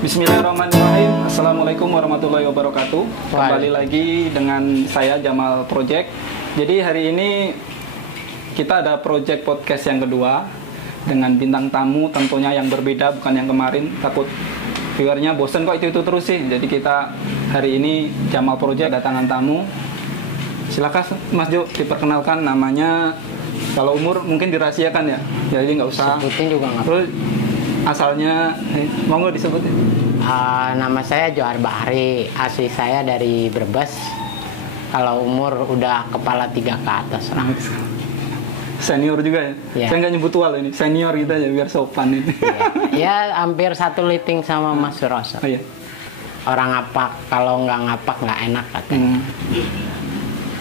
Bismillahirrahmanirrahim. Assalamualaikum warahmatullahi wabarakatuh. Kembali lagi dengan saya Jamal Project. Jadi hari ini kita ada project podcast yang kedua dengan bintang tamu tentunya yang berbeda, bukan yang kemarin. Takut viewernya bosen kok itu terus sih. Jadi kita hari ini Jamal Project datangan tamu. Silakan Mas Jo diperkenalkan namanya. Kalau umur mungkin dirahasiakan ya, jadi nggak usah. Sebutin juga nggak. Terus asalnya mau nggak disebutin? Nama saya Johar Bahri, asli saya dari Brebes. Kalau umur udah kepala 3 ke atas lah. Senior juga ya? Ya. Saya nggak nyebut tua loh ini, senior gitu aja biar sopan ini. Ya, hampir satu liting sama Mas Suroso. Oh, iya. Orang ngapak, kalau nggak ngapak nggak enak katanya.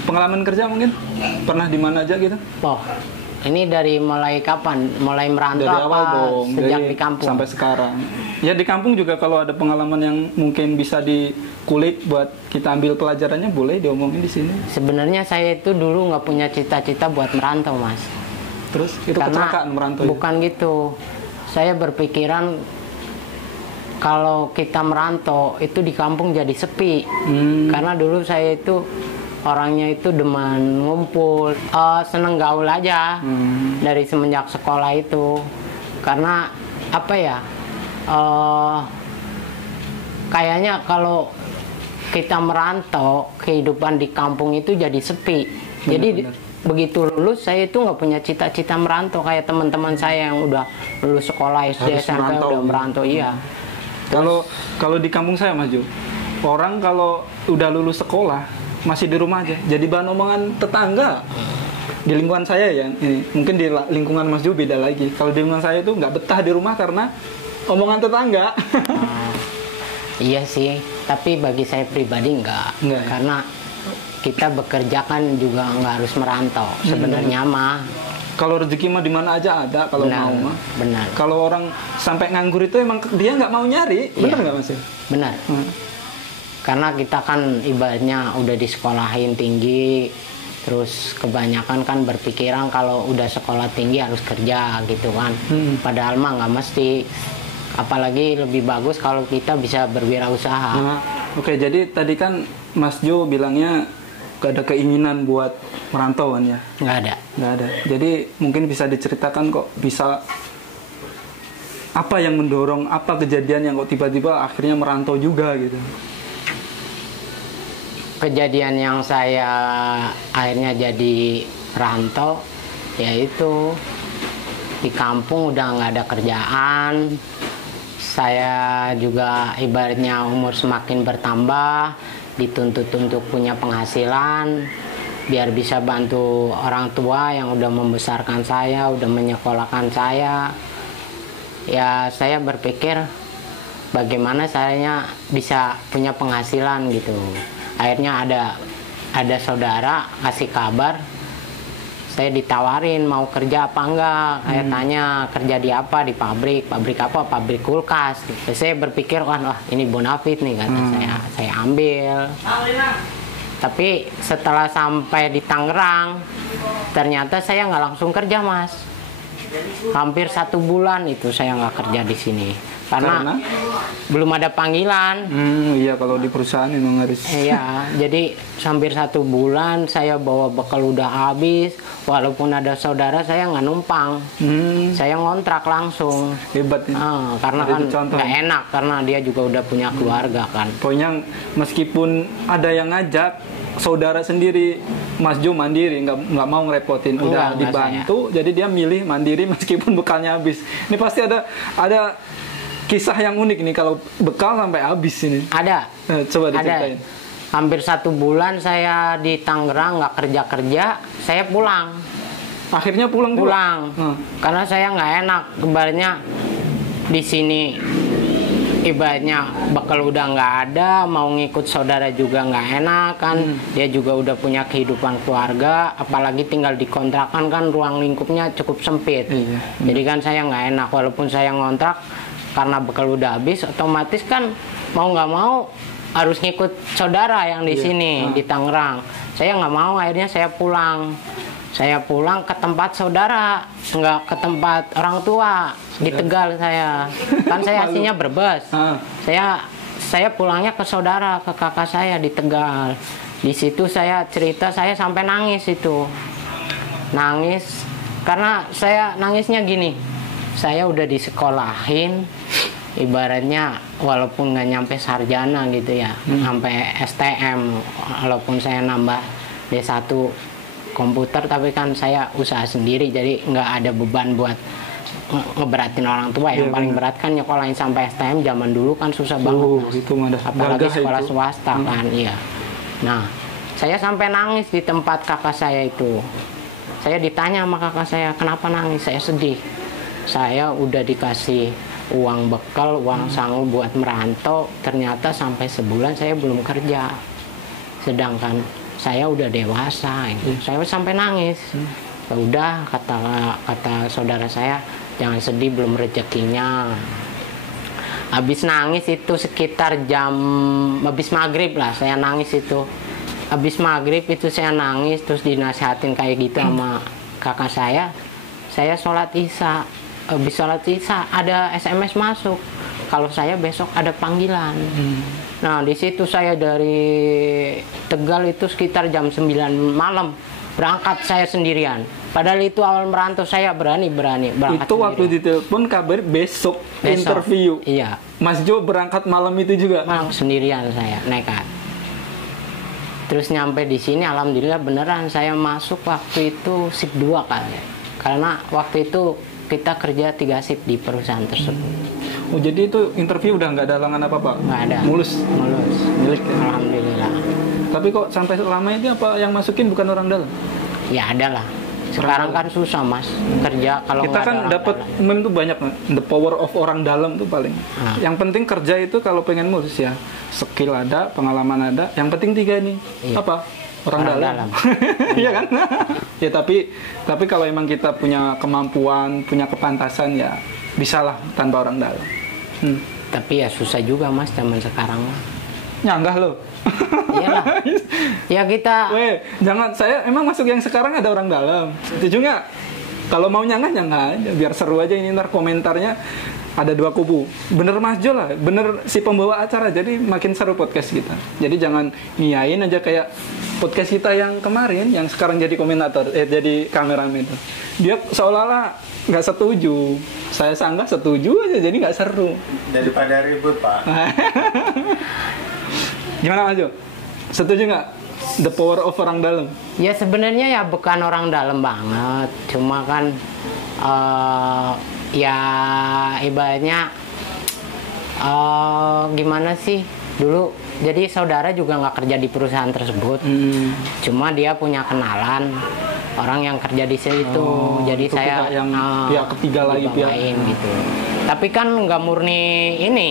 Pengalaman kerja mungkin? Pernah di mana aja gitu? Oh, ini dari mulai kapan? Mulai merantau Dari awal apa dong, sejak dari di kampung? sampai sekarang. Ya di kampung juga kalau ada pengalaman yang mungkin bisa dikulik buat kita ambil pelajarannya, boleh diomongin di sini. Sebenarnya saya itu dulu nggak punya cita-cita buat merantau, Mas. Terus itu kecelakaan merantau? Bukan gitu. Saya berpikiran kalau kita merantau itu di kampung jadi sepi. Karena dulu saya itu orangnya itu demen ngumpul, seneng gaul aja dari semenjak sekolah itu. Karena apa ya, kayaknya kalau kita merantau, kehidupan di kampung itu jadi sepi. Jadi begitu lulus saya itu nggak punya cita-cita merantau kayak teman-teman saya yang udah lulus sekolah SD, SMP udah merantau. Iya. Kalau di kampung saya Mas Jo, orang kalau udah lulus sekolah masih di rumah aja, jadi bahan omongan tetangga. Di lingkungan saya ya, ini mungkin di lingkungan Mas Jo beda lagi. Kalau di lingkungan saya itu nggak betah di rumah karena omongan tetangga. Iya sih, tapi bagi saya pribadi enggak. Karena kita bekerja kan juga nggak harus merantau. Sebenarnya mah. Kalau rezeki mah di mana aja ada kalau mau mah. Benar. Kalau orang sampai nganggur itu emang dia nggak mau nyari, benar nggak Mas? Benar. Karena kita kan ibaratnya udah disekolahin tinggi, terus kebanyakan kan berpikiran kalau udah sekolah tinggi harus kerja gitu kan. Padahal mah nggak mesti. Apalagi lebih bagus kalau kita bisa berwirausaha. Oke, jadi tadi kan Mas Jo bilangnya gak ada keinginan buat merantau kan ya? Nggak ada. Nggak ada. Jadi mungkin bisa diceritakan kok bisa apa yang mendorong, apa kejadian yang kok tiba-tiba akhirnya merantau juga gitu? Kejadian yang saya akhirnya jadi rantau yaitu di kampung udah nggak ada kerjaan. Saya juga ibaratnya umur semakin bertambah, dituntut untuk punya penghasilan biar bisa bantu orang tua yang udah membesarkan saya, udah menyekolahkan saya. Ya saya berpikir bagaimana saya bisa punya penghasilan gitu. Akhirnya ada saudara kasih kabar, saya ditawarin mau kerja apa enggak. Saya tanya kerja di apa, di pabrik apa, pabrik kulkas. Saya berpikir wah ini bonafit nih kata saya ambil. Tapi setelah sampai di Tangerang ternyata saya nggak langsung kerja Mas. Hampir 1 bulan itu saya nggak kerja di sini. Karena belum ada panggilan. Iya kalau di perusahaan memang harus. Iya, jadi hampir 1 bulan saya bawa bekal udah habis. Walaupun ada saudara saya nggak numpang, saya ngontrak langsung. Hebat. Karena kan nggak enak karena dia juga udah punya keluarga kan. Pokoknya meskipun ada yang ngajak, saudara sendiri Mas Jo mandiri, nggak mau ngerepotin, udah dibantu, jadi dia milih mandiri meskipun bekalnya habis. Ini pasti ada kisah yang unik nih kalau bekal sampai habis ini. Ada. Coba diceritain. Hampir 1 bulan saya di Tangerang nggak kerja, saya pulang. Akhirnya pulang. Karena saya nggak enak, ibaratnya di sini. Ibaratnya bekal udah nggak ada, mau ngikut saudara juga nggak enak kan. Dia juga udah punya kehidupan keluarga, apalagi tinggal di kontrakan kan ruang lingkupnya cukup sempit. Jadi kan saya nggak enak, walaupun saya ngontrak karena bekal udah habis, otomatis kan mau nggak mau harus ngikut saudara yang di sini di Tangerang. Saya nggak mau, akhirnya saya pulang. Saya pulang ke tempat saudara, nggak ke tempat orang tua di Tegal saya. Kan saya aslinya Brebes. Saya pulangnya ke saudara, ke kakak saya di Tegal. Di situ saya cerita, saya sampai nangis itu. Nangis karena saya nangisnya gini. Saya udah disekolahin, ibaratnya walaupun nggak nyampe sarjana gitu ya, sampai STM, walaupun saya nambah D1 komputer, tapi kan saya usaha sendiri, jadi nggak ada beban buat ngeberatin orang tua. Yang paling berat kan nyekolahin sampai STM, zaman dulu kan susah banget, itu apalagi sekolah swasta kan. Iya. Nah, saya sampai nangis di tempat kakak saya itu. Saya ditanya sama kakak saya, kenapa nangis? Saya sedih. Saya udah dikasih uang bekal, uang sangu buat merantau, ternyata sampai sebulan saya belum kerja. Sedangkan saya udah dewasa, saya sampai nangis. Ya udah, kata saudara saya, jangan sedih, belum rezekinya. Habis nangis itu sekitar habis maghrib lah, saya nangis itu. Habis maghrib itu saya nangis, terus dinasihatin kayak gitu sama kakak saya sholat isya. Habis sholat isya ada SMS masuk, kalau saya besok ada panggilan. Nah, di situ saya dari Tegal itu sekitar jam 9 malam berangkat saya sendirian. Padahal itu awal merantau saya berani berangkat itu sendirian. Waktu ditelepon kabar besok interview. Iya. Mas Jo berangkat malam itu juga. Malam sendirian saya nekat. Terus nyampe di sini alhamdulillah beneran saya masuk waktu itu shift 2 kali. Karena waktu itu kita kerja 3 shift di perusahaan tersebut. Oh, jadi itu interview udah nggak ada halangan apa-apa? Nggak ada. Mulus. Milik, alhamdulillah. Tapi kok sampai lama ini apa yang masukin bukan orang dalam? Ya ada lah. Sekarang kan susah mas kerja kalau kita kan dapat meme tuh banyak, the power of orang dalam tuh paling. Yang penting kerja itu kalau pengen mulus ya, skill ada, pengalaman ada. Yang penting 3 ini apa? Orang dalam. Iya kan? Ya tapi kalau emang kita punya kemampuan, punya kepantasan ya bisalah tanpa orang dalam. Tapi ya susah juga mas zaman sekarang. Nyanggah lo. Iyalah. Ya kita. Jangan, saya emang masuk yang sekarang ada orang dalam. Setuju nggak? Kalau mau nyanggah aja, biar seru aja ini, ntar komentarnya ada 2 kubu. Bener Mas Jo lah, bener si pembawa acara, jadi makin seru podcast kita. Jadi jangan ngiyain aja kayak podcast kita yang kemarin, yang sekarang jadi komentator, jadi kameramen itu. Dia seolah-olah nggak setuju. Saya sanggah setuju aja, jadi nggak seru. Daripada ribut Pak. Gimana Mas Jo? Setuju nggak? The power of orang dalam? Ya sebenarnya ya bukan orang dalam banget, cuma kan ya ibaratnya gimana sih dulu. Jadi saudara juga nggak kerja di perusahaan tersebut, cuma dia punya kenalan orang yang kerja di situ. Jadi saya yang pihak ketiga lagi gitu. Tapi kan nggak murni ini.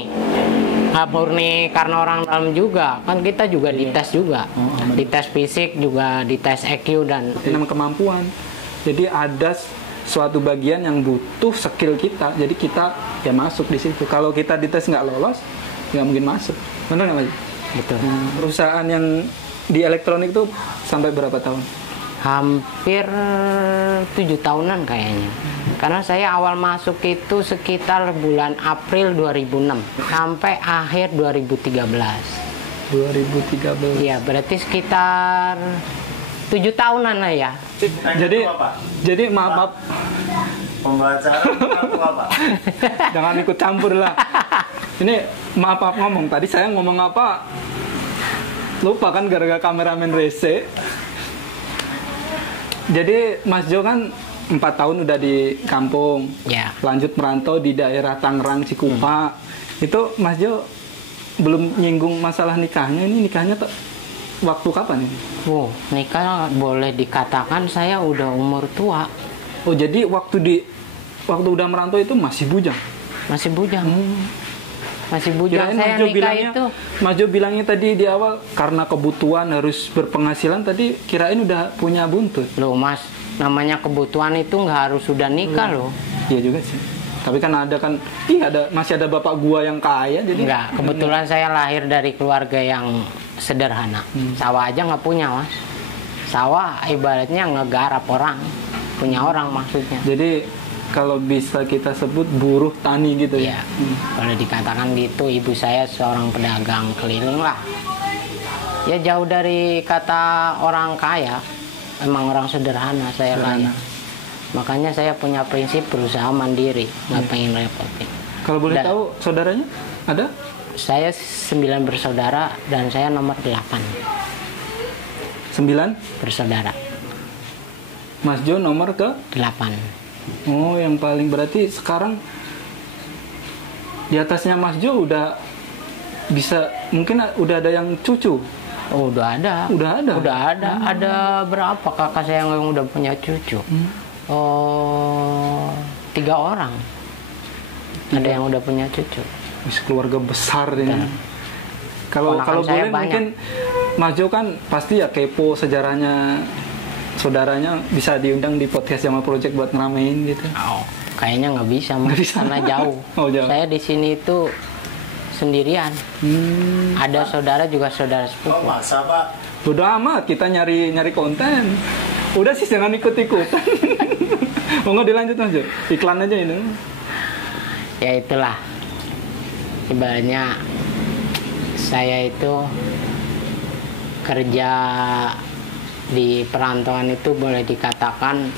Murni karena orang dalam juga, kan kita juga dites juga, dites fisik juga, dites EQ dan kemampuan. Jadi ada suatu bagian yang butuh skill kita, jadi kita ya masuk di situ. Kalau kita dites nggak lolos, nggak mungkin masuk. Benar nggak Mas? Betul. Perusahaan yang di elektronik tuh sampai berapa tahun? Hampir 7 tahunan kayaknya. Karena saya awal masuk itu sekitar bulan April 2006 sampai akhir 2013. 2013. Iya, berarti sekitar 7 tahunan lah ya. Jadi maaf. Pembaca apa? Jangan ikut campur lah. Ini maaf ngomong. Tadi saya ngomong apa? Lupa kan gara-gara kameramen rese. Jadi Mas Jo kan 4 tahun udah di kampung, lanjut merantau di daerah Tangerang Cikupa. Itu Mas Jo belum nyinggung masalah nikahnya. Ini nikahnya waktu kapan ini? Oh, nikah boleh dikatakan saya udah umur tua. Oh, jadi waktu udah merantau itu masih bujang? Masih bujang. Masih bujang. Saya nikah itu. Mas Jo bilangnya tadi di awal karena kebutuhan harus berpenghasilan, tadi kirain udah punya buntut. Loh Mas, namanya kebutuhan itu nggak harus sudah nikah loh. Iya juga sih. Tapi kan masih ada bapak gua yang kaya, jadi enggak. Kebetulan saya lahir dari keluarga yang sederhana. Sawah aja nggak punya Mas. Sawah ibaratnya ngegarap orang, punya orang maksudnya. Jadi kalau bisa kita sebut buruh tani gitu Iya. ya. Kalau dikatakan gitu, ibu saya seorang pedagang keliling lah. Ya jauh dari kata orang kaya, emang orang sederhana saya kaya. Makanya saya punya prinsip berusaha mandiri, nggak pengen repotin. Kalau boleh tahu saudaranya ada? Saya 9 bersaudara dan saya nomor 8 9? bersaudara. Mas Jo nomor ke? 8. Oh, yang paling berarti sekarang di atasnya Mas Jo udah bisa, mungkin udah ada yang cucu. Oh, udah ada. Udah ada. Udah ada. Ada berapa kakak saya yang udah punya cucu? Oh, 3 orang. Ada yang udah punya cucu. Keluarga besar ini. Kalau boleh mungkin Mas Jo kan pasti ya kepo sejarahnya saudaranya, bisa diundang di podcast Jamal Project buat ngeramein gitu. Oh, kayaknya nggak bisa, Mas, karena jauh. Oh, jauh. Saya di sini itu sendirian. Ada saudara juga saudara sepupu. Masa Pak? Bodo amat, kita nyari konten. Udah sih, jangan ikut-ikutan. Mau nggak dilanjut Mas Jo? Iklan aja ini. Ya itulah, ibaratnya saya itu kerja di perantauan itu boleh dikatakan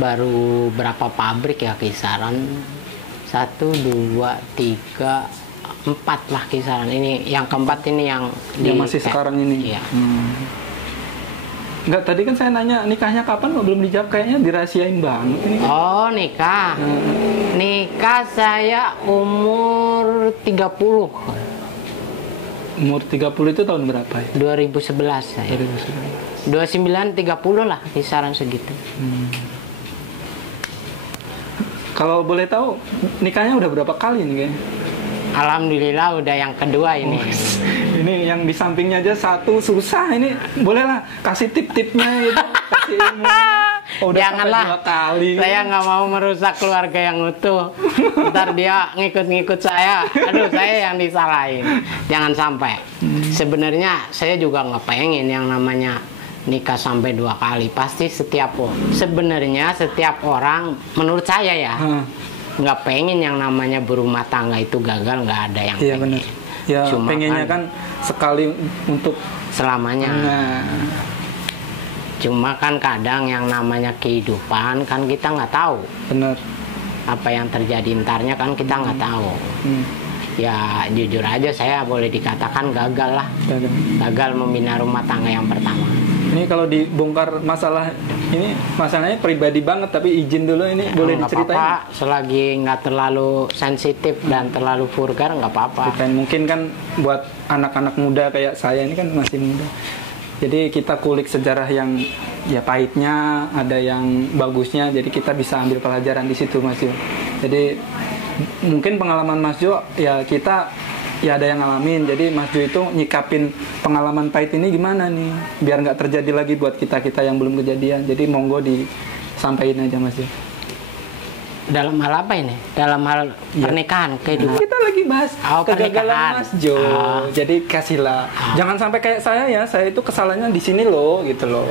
baru berapa pabrik ya, kisaran 1, 2, 3, 4 lah kisaran. Ini yang keempat ini yang masih sekarang ini. Iya. Enggak, tadi kan saya nanya nikahnya kapan kok belum dijawab, kayaknya dirahasiain banget ini. Oh, nikah. Nikah saya umur 30. Umur 30 itu tahun berapa ya? 2011 saya. 29 30 lah kisaran segitu. Kalau boleh tahu nikahnya udah berapa kali nih kayaknya? Alhamdulillah udah yang kedua ini. Ini yang di sampingnya aja satu susah, ini bolehlah kasih tip-tipnya gitu, kasih ilmu. Oh, udah Janganlah, sampai 2 kali. Saya nggak mau merusak keluarga yang utuh. Ntar dia ngikut-ngikut saya. Aduh, saya yang disalahin. Jangan sampai. Sebenarnya saya juga nggak pengen yang namanya nikah sampai 2 kali. Pasti sebenarnya setiap orang, menurut saya ya, nggak pengen yang namanya berumah tangga itu gagal, nggak ada yang Iya, pengen. benar. Ya, Cuma pengennya kan sekali untuk selamanya. Nah, Cuma kan kadang yang namanya kehidupan kan kita nggak tahu benar. apa yang terjadi ntarnya, kan kita nggak tahu. Ya jujur aja saya boleh dikatakan gagal lah. Gagal membina rumah tangga yang pertama. Ini kalau dibongkar masalahnya pribadi banget, tapi izin dulu ini boleh Nggak diceritain? apa-apa, selagi nggak terlalu sensitif dan terlalu vulgar nggak apa-apa. Mungkin kan buat anak-anak muda kayak saya ini kan masih muda. Jadi kita kulik sejarah yang ya pahitnya, ada yang bagusnya, jadi kita bisa ambil pelajaran di situ Mas Jo. Jadi mungkin pengalaman Mas Jo ya kita ya ada yang ngalamin, jadi Mas Jo itu nyikapin pengalaman pahit ini gimana nih biar nggak terjadi lagi buat kita yang belum kejadian. Jadi monggo disampaikan aja Mas Jo. Dalam hal apa ini? Dalam hal pernikahan, kehidupan. Kita lagi bahas kegagalan pernikahan. Mas Jo. Jadi kasihlah, jangan sampai kayak saya ya. Saya itu kesalahannya di sini loh, gitu loh.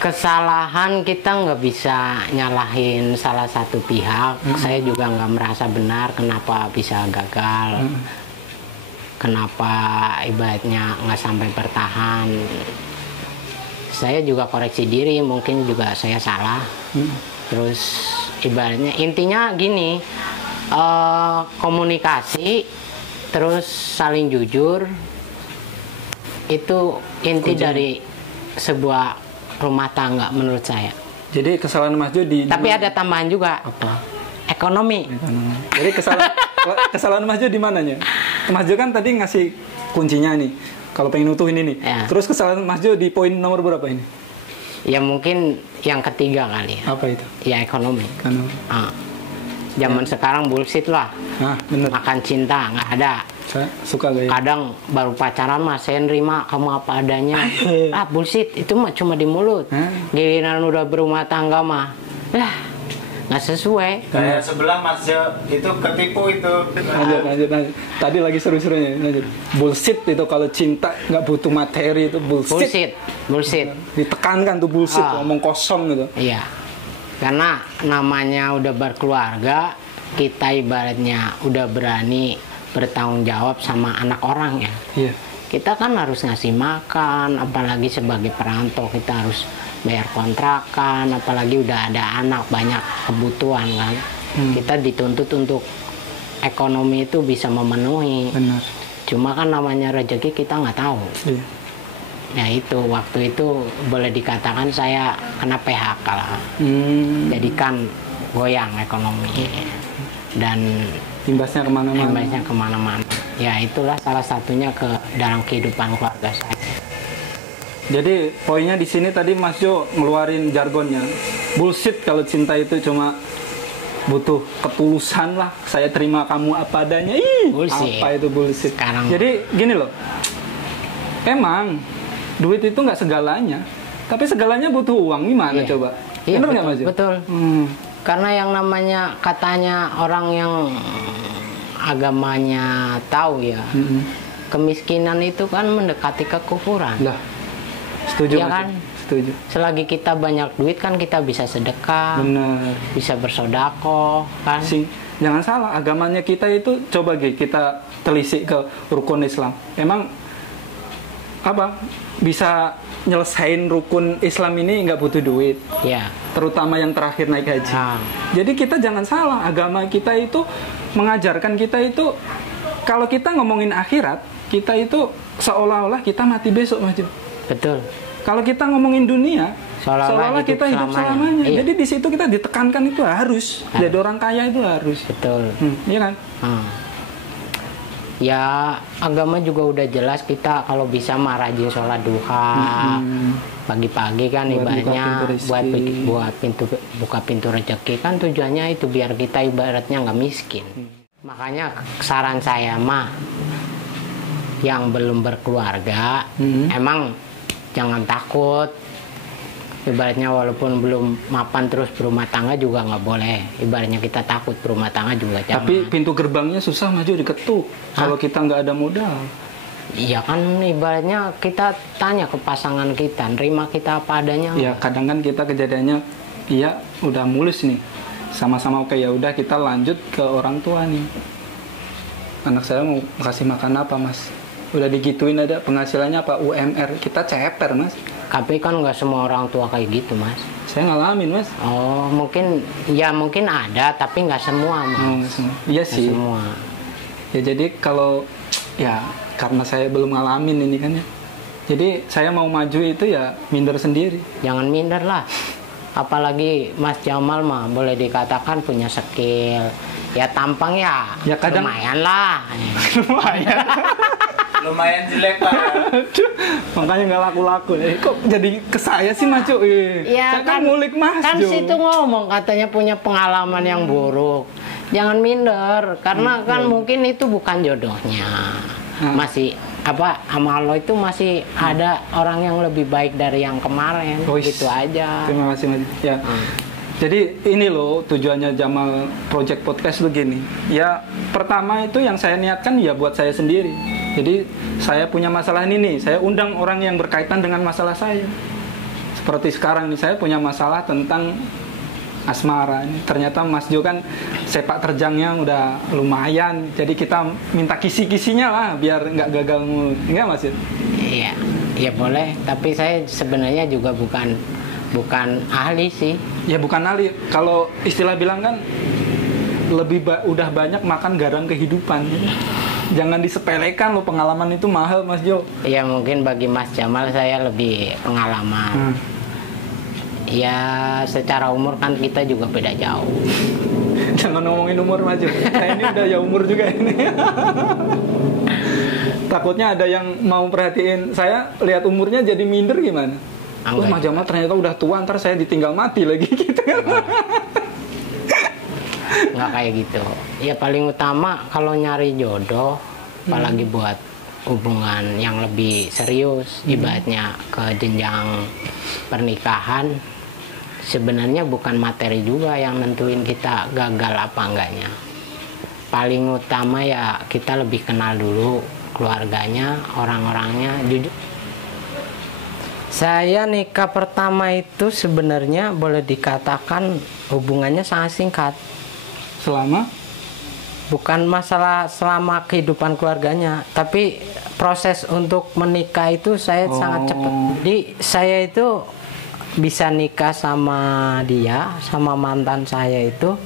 Kesalahan kita nggak bisa nyalahin salah satu pihak. Saya juga nggak merasa benar kenapa bisa gagal. Kenapa ibaratnya nggak sampai bertahan. Saya juga koreksi diri, mungkin juga saya salah. Terus ibaratnya intinya gini, komunikasi, terus saling jujur, itu inti dari sebuah rumah tangga menurut saya. Jadi kesalahan Mas Jo Tapi ada tambahan juga. apa? Ekonomi. Jadi kesalahan Mas Jo di mananya? Mas Jo kan tadi ngasih kuncinya nih. Kalau pengen utuh ini nih. Ya. Terus kesalahan Mas Jo di poin nomor berapa ini? Ya mungkin yang ketiga kali. Apa itu? Ya ekonomi. Karena Zaman sekarang bullshit lah. bener. Makan cinta nggak ada. Saya suka gaya. Kadang baru pacaran mah saya nerima kamu apa adanya. Bullshit, itu mah cuma di mulut. Giliran udah berumah tangga mah nggak sesuai. Kayak sebelah Mas Jo itu ketipu itu. Lanjut. Tadi lagi seru-serunya. Lanjut. Bullshit itu kalau cinta nggak butuh materi itu bullshit. Bullshit. Ditekankan tuh bullshit, ngomong kosong gitu. Iya. Karena namanya udah berkeluarga, kita ibaratnya udah berani bertanggung jawab sama anak orang ya. Iya. Kita kan harus ngasih makan, apalagi sebagai perantau kita harus bayar kontrakan, apalagi udah ada anak, banyak kebutuhan kan. Kita dituntut untuk ekonomi itu bisa memenuhi. Benar. Cuma kan namanya rezeki kita nggak tahu. Iya. Ya itu waktu itu boleh dikatakan saya kena PHK lah. Jadi kan goyang ekonomi dan Imbasnya kemana-mana. Ya itulah salah satunya ke dalam kehidupan keluarga saya. Jadi poinnya di sini tadi Mas Jo ngeluarin jargonnya. Bullshit kalau cinta itu cuma butuh ketulusan lah. Saya terima kamu apa adanya. Bullshit. Apa itu bullshit? Sekarang. Jadi gini loh. Emang duit itu nggak segalanya. Tapi segalanya butuh uang. Gimana Iya. coba? Iya, Bener nggak Mas Jo? Betul. Karena yang namanya katanya orang yang agamanya tahu ya. Kemiskinan itu kan mendekati kekufuran. Lah. Setuju Iya Mas Jo? kan? Setuju. Selagi kita banyak duit kan kita bisa sedekah, Bener. bisa bersodako kan. Jangan salah, agamanya kita itu coba kita telisik ke rukun Islam. Emang apa bisa nyelesain rukun Islam ini nggak butuh duit, Ya. terutama yang terakhir naik haji. Jadi kita jangan salah, agama kita itu mengajarkan kita itu kalau kita ngomongin akhirat, kita itu seolah-olah kita mati besok, Mas Jo. Betul. Kalau kita ngomongin dunia, seolah-olah kita hidup selamanya. Iya. Jadi di situ kita ditekankan itu harus jadi orang kaya itu harus. Betul. Iya kan? Ya agama juga udah jelas kita kalau bisa mah rajin sholat duha pagi-pagi kan ibaratnya buat buka pintu rezeki kan tujuannya itu biar kita ibaratnya nggak miskin. Makanya saran saya mah yang belum berkeluarga emang jangan takut. Ibaratnya walaupun belum mapan terus berumah tangga juga nggak boleh. Ibaratnya kita takut berumah tangga juga jangan. Tapi pintu gerbangnya susah Maju diketuk kalau kita nggak ada modal. Iya kan ibaratnya kita tanya ke pasangan kita, nerima kita apa adanya. Ya kadang kan kita kejadiannya, iya udah mulus nih, sama-sama oke ya udah kita lanjut ke orang tua nih. Anak saya mau kasih makan apa Mas? Udah digituin ada penghasilannya apa UMR, kita ceper Mas. Tapi kan nggak semua orang tua kayak gitu Mas. Saya ngalamin Mas. Oh mungkin ada tapi nggak semua Mas. Nggak semua. Iya sih. Nggak semua. Ya jadi kalau ya karena saya belum ngalamin ini kan ya. Jadi saya mau maju itu ya minder sendiri. Jangan minder lah. Apalagi Mas Jamal mah boleh dikatakan punya skill. Ya tampang ya kadang lumayan lah. Lumayan. Lumayan jelek lah. Makanya nggak laku-laku. Kok jadi ke saya sih Mas Jo? Ya, saya kan ngulik Mas kan Jo. situ ngomong katanya punya pengalaman yang buruk. Jangan minder karena kan mungkin itu bukan jodohnya. Masih sama Allah itu masih ada orang yang lebih baik dari yang kemarin. Gitu aja. Terima kasih Mas. Ya. Jadi ini loh tujuannya Jamal Project Podcast tuh gini. Ya pertama itu yang saya niatkan ya buat saya sendiri. Jadi saya punya masalah ini nih, saya undang orang yang berkaitan dengan masalah saya. Seperti sekarang nih saya punya masalah tentang asmara. Ternyata Mas Jo kan sepak terjangnya udah lumayan. Jadi kita minta kisi-kisinya lah biar nggak gagal mulu. Enggak Mas Jo? Iya, ya boleh. Tapi saya sebenarnya juga bukan ahli sih. Ya bukan ahli. Kalau istilah bilang kan udah banyak makan garam kehidupan. Jangan disepelekan loh, pengalaman itu mahal Mas Jo. Ya mungkin bagi Mas Jamal saya lebih pengalaman. Ya secara umur kan kita juga beda jauh. Jangan ngomongin umur Mas Jo. Saya ini udah ya umur juga ini. Takutnya ada yang mau perhatiin saya lihat umurnya jadi minder gimana? Oh Mas Jamal ternyata udah tua, ntar saya ditinggal mati lagi gitu. Nggak kayak gitu. Ya paling utama kalau nyari jodoh, apalagi buat hubungan yang lebih serius, ibaratnya ke jenjang pernikahan, sebenarnya bukan materi juga yang nentuin kita gagal apa enggaknya. Paling utama ya kita lebih kenal dulu keluarganya, orang-orangnya. Jujur, saya nikah pertama itu sebenarnya boleh dikatakan hubungannya sangat singkat. Selama? Bukan masalah selama kehidupan keluarganya, tapi proses untuk menikah itu saya sangat cepat. Jadi saya itu bisa nikah sama dia, sama mantan saya itu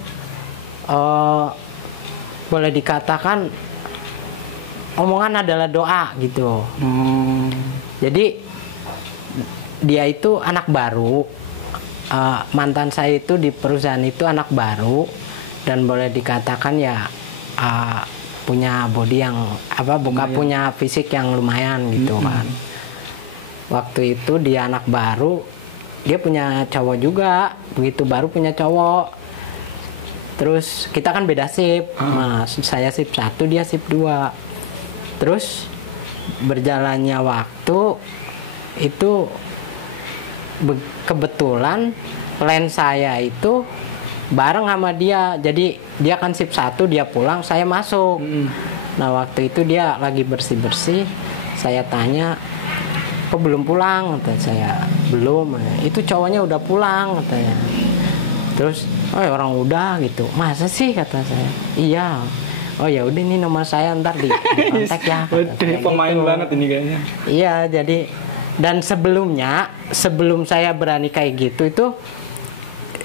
boleh dikatakan omongan adalah doa gitu. Jadi dia itu anak baru, mantan saya itu di perusahaan itu anak baru, dan boleh dikatakan ya punya body yang punya fisik yang lumayan gitu kan. Waktu itu dia anak baru, dia punya cowok juga, begitu baru punya cowok. Terus kita kan beda shift, nah, saya shift 1, dia shift 2. Terus berjalannya waktu itu kebetulan plan saya itu bareng sama dia. Jadi dia kan shift 1, dia pulang, saya masuk. Nah waktu itu dia lagi bersih-bersih, saya tanya, kok belum pulang? Kata saya, belum. Itu cowoknya udah pulang katanya. Terus, oh orang udah gitu. Masa sih kata saya? Iya. Oh ya udah, ini nomor saya, ntar di kontak ya. Udah pemain gitu banget ini kayaknya. Iya, jadi dan sebelum saya berani kayak gitu itu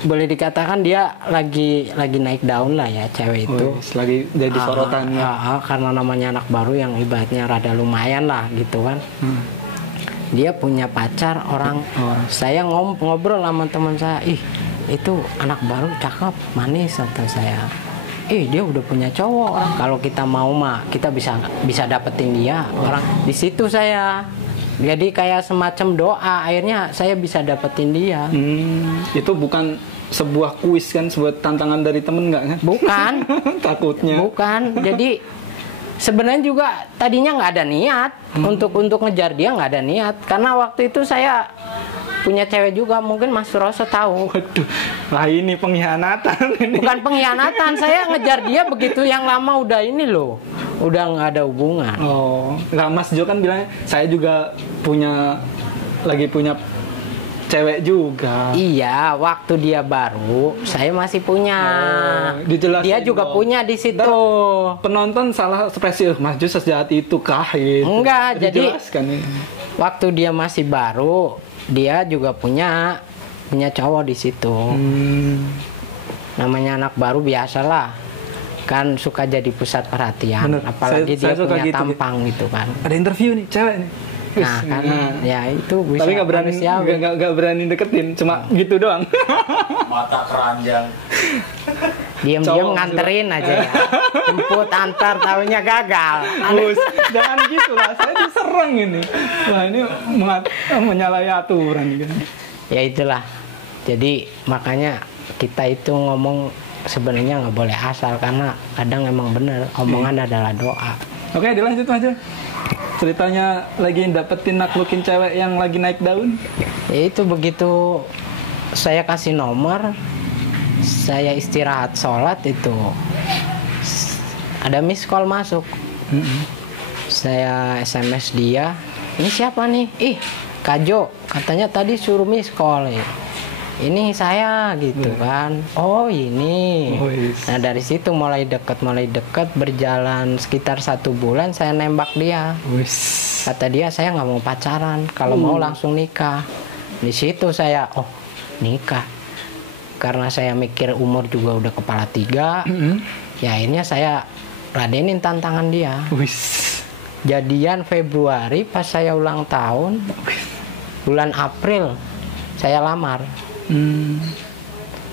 boleh dikatakan dia lagi naik daun lah ya, cewek itu. Lagi jadi sorotannya. Karena namanya anak baru yang ibaratnya rada lumayan lah gitu kan. Dia punya pacar orang. Saya ngobrol sama teman saya, ih itu anak baru cakep, manis kata saya. Dia udah punya cowok orang. Kalau kita mau mah kita bisa dapetin dia orang. Di situ saya. Jadi kayak semacam doa, akhirnya saya bisa dapetin dia. Itu bukan sebuah kuis kan, sebuah tantangan dari temen nggak kan? Bukan. Takutnya. Bukan. Jadi sebenarnya juga tadinya nggak ada niat untuk ngejar dia, nggak ada niat. Karena waktu itu saya punya cewek juga, mungkin Mas Roso tahu. Waduh, lah ini pengkhianatan ini. Bukan pengkhianatan, saya ngejar dia begitu yang lama udah ini loh, udah nggak ada hubungan. Nah Mas Jo kan bilangnya saya juga lagi punya cewek juga. Iya, waktu dia baru, saya masih punya. Dia juga punya di situ. Penonton salah ekspresi, Mas Jo sejati itu kah? Enggak, jadi ini. Waktu dia masih baru, dia juga punya cowok di situ. Namanya anak baru biasalah, kan suka jadi pusat perhatian. Bener. Apalagi dia punya gitu, tampang gitu kan. Ada interview nih cewek nih. Nah kan, ya itu bisa. Tapi nggak berani deketin, cuma gitu doang. Mata keranjang. Diam-diam nganterin aja ya. Jemput antar, tahunya gagal. Jangan gitu lah, saya diserang ini. Wah ini menyalahi aturan kan. Ya itulah. Jadi makanya kita itu ngomong sebenarnya nggak boleh asal, karena kadang emang bener omongan adalah doa. Oke, dilanjut aja. Ceritanya lagi dapetin naklukin cewek yang lagi naik daun. Ya itu begitu saya kasih nomor, saya istirahat sholat itu ada miss call masuk. Saya SMS dia, ini siapa nih? Kajo, katanya tadi suruh miss call ya. Ini saya gitu kan. Oh ini. Nah dari situ mulai deket berjalan sekitar 1 bulan saya nembak dia. Kata dia saya nggak mau pacaran, kalau mau langsung nikah. Di situ saya nikah. Karena saya mikir umur juga udah kepala 3. Ya akhirnya saya ladenin tantangan dia. Jadian Februari pas saya ulang tahun, bulan April saya lamar.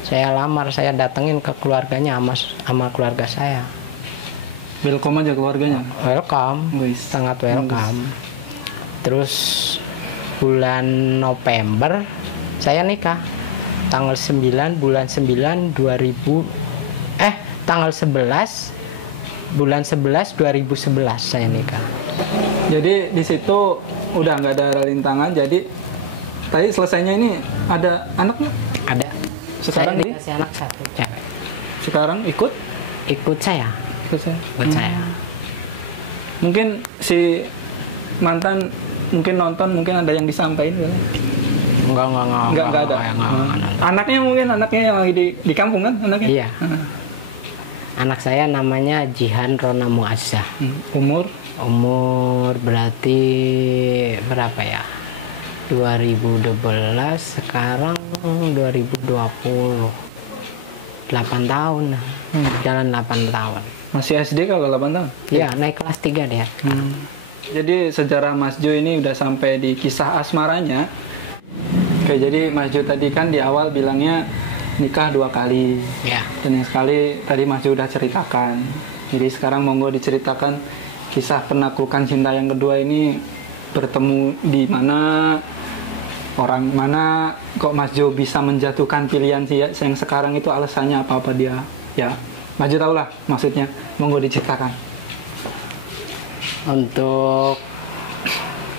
Saya datengin ke keluarganya sama keluarga saya. Welcome aja keluarganya. Welcome, sangat welcome. Terus bulan November saya nikah. Tanggal 9 bulan 9 tanggal 11 bulan 11 2011 saya nikah. Jadi di situ udah nggak ada rintangan. Jadi tadi selesainya ini ada anak nggak? Ada. Sekarang saya dikasih anak satu cewek. sekarang ikut Ikut saya. Ikut saya. Mungkin si mantan mungkin nonton, mungkin ada yang disampaikan. Enggak Enggak ada. Anaknya mungkin yang lagi di kampung kan anaknya? Iya. Anak saya namanya Jihan Rona Muazzah. Umur berarti berapa ya? 2012, sekarang 2020. 8 tahun. Jalan 8 tahun. Masih SD kalau 8 tahun? Iya, naik kelas 3 dia. Jadi sejarah Mas Jo ini udah sampai di kisah asmaranya. Oke, jadi Mas Jo tadi kan di awal bilangnya nikah 2 kali. Ya. Dan yang sekali tadi Mas Jo udah ceritakan. Jadi sekarang monggo diceritakan kisah penaklukan cinta yang kedua ini bertemu di mana, orang mana, kok Mas Jo bisa menjatuhkan pilihan si yang sekarang itu, alasannya apa dia? Ya, Mas Jo tahu lah maksudnya. Monggo diceritakan. Untuk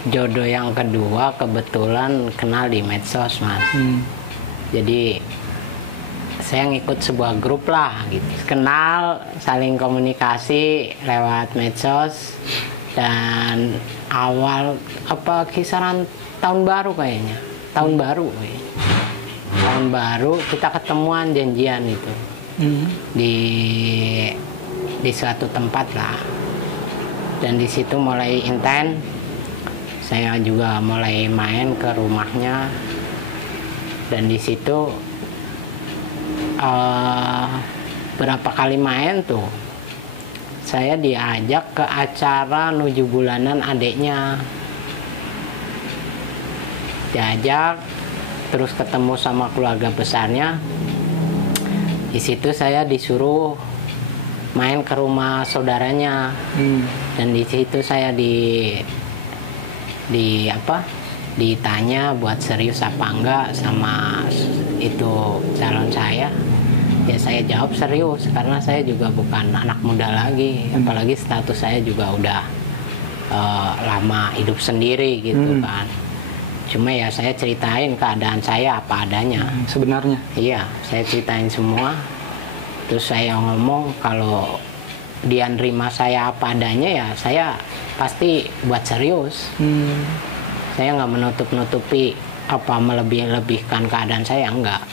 jodoh yang kedua kebetulan kenal di medsos, Mas. Jadi saya ngikut sebuah grup lah gitu. Kenal, saling komunikasi lewat medsos, dan awal kisaran tahun baru kayaknya. Tahun baru kita ketemuan, janjian itu. Di suatu tempat lah. Dan di situ mulai intens. Saya juga mulai main ke rumahnya. Dan di situ berapa kali main tuh, saya diajak ke acara nuju bulanan adiknya. Diajak, terus ketemu sama keluarga besarnya. Di situ saya disuruh main ke rumah saudaranya. Dan di situ saya ditanya buat serius apa enggak sama itu calon saya. Ya saya jawab serius, karena saya juga bukan anak muda lagi, apalagi status saya juga udah lama hidup sendiri gitu kan. Cuma ya saya ceritain keadaan saya apa adanya. Sebenarnya? Iya, saya ceritain semua. Terus saya ngomong kalau dia nerima saya apa adanya, ya saya pasti buat serius. Saya nggak menutup-nutupi melebih-lebihkan keadaan saya, enggak.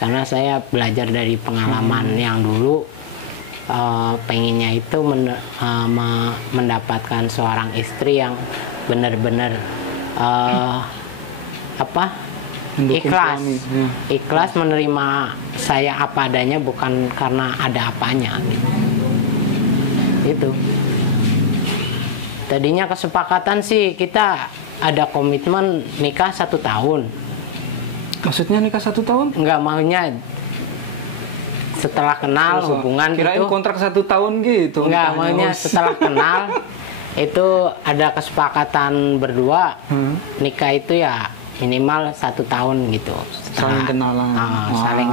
Karena saya belajar dari pengalaman yang dulu, pengennya itu mendapatkan seorang istri yang benar-benar ikhlas menerima saya apa adanya, bukan karena ada apanya gitu. Itu tadinya kesepakatan sih, kita ada komitmen nikah 1 tahun. Maksudnya nikah 1 tahun? Enggak, maunya setelah kenal hubungan kirain gitu. Kontrak 1 tahun gitu. Enggak, maunya setelah kenal itu ada kesepakatan berdua, nikah itu ya minimal 1 tahun gitu. Saling kenalan.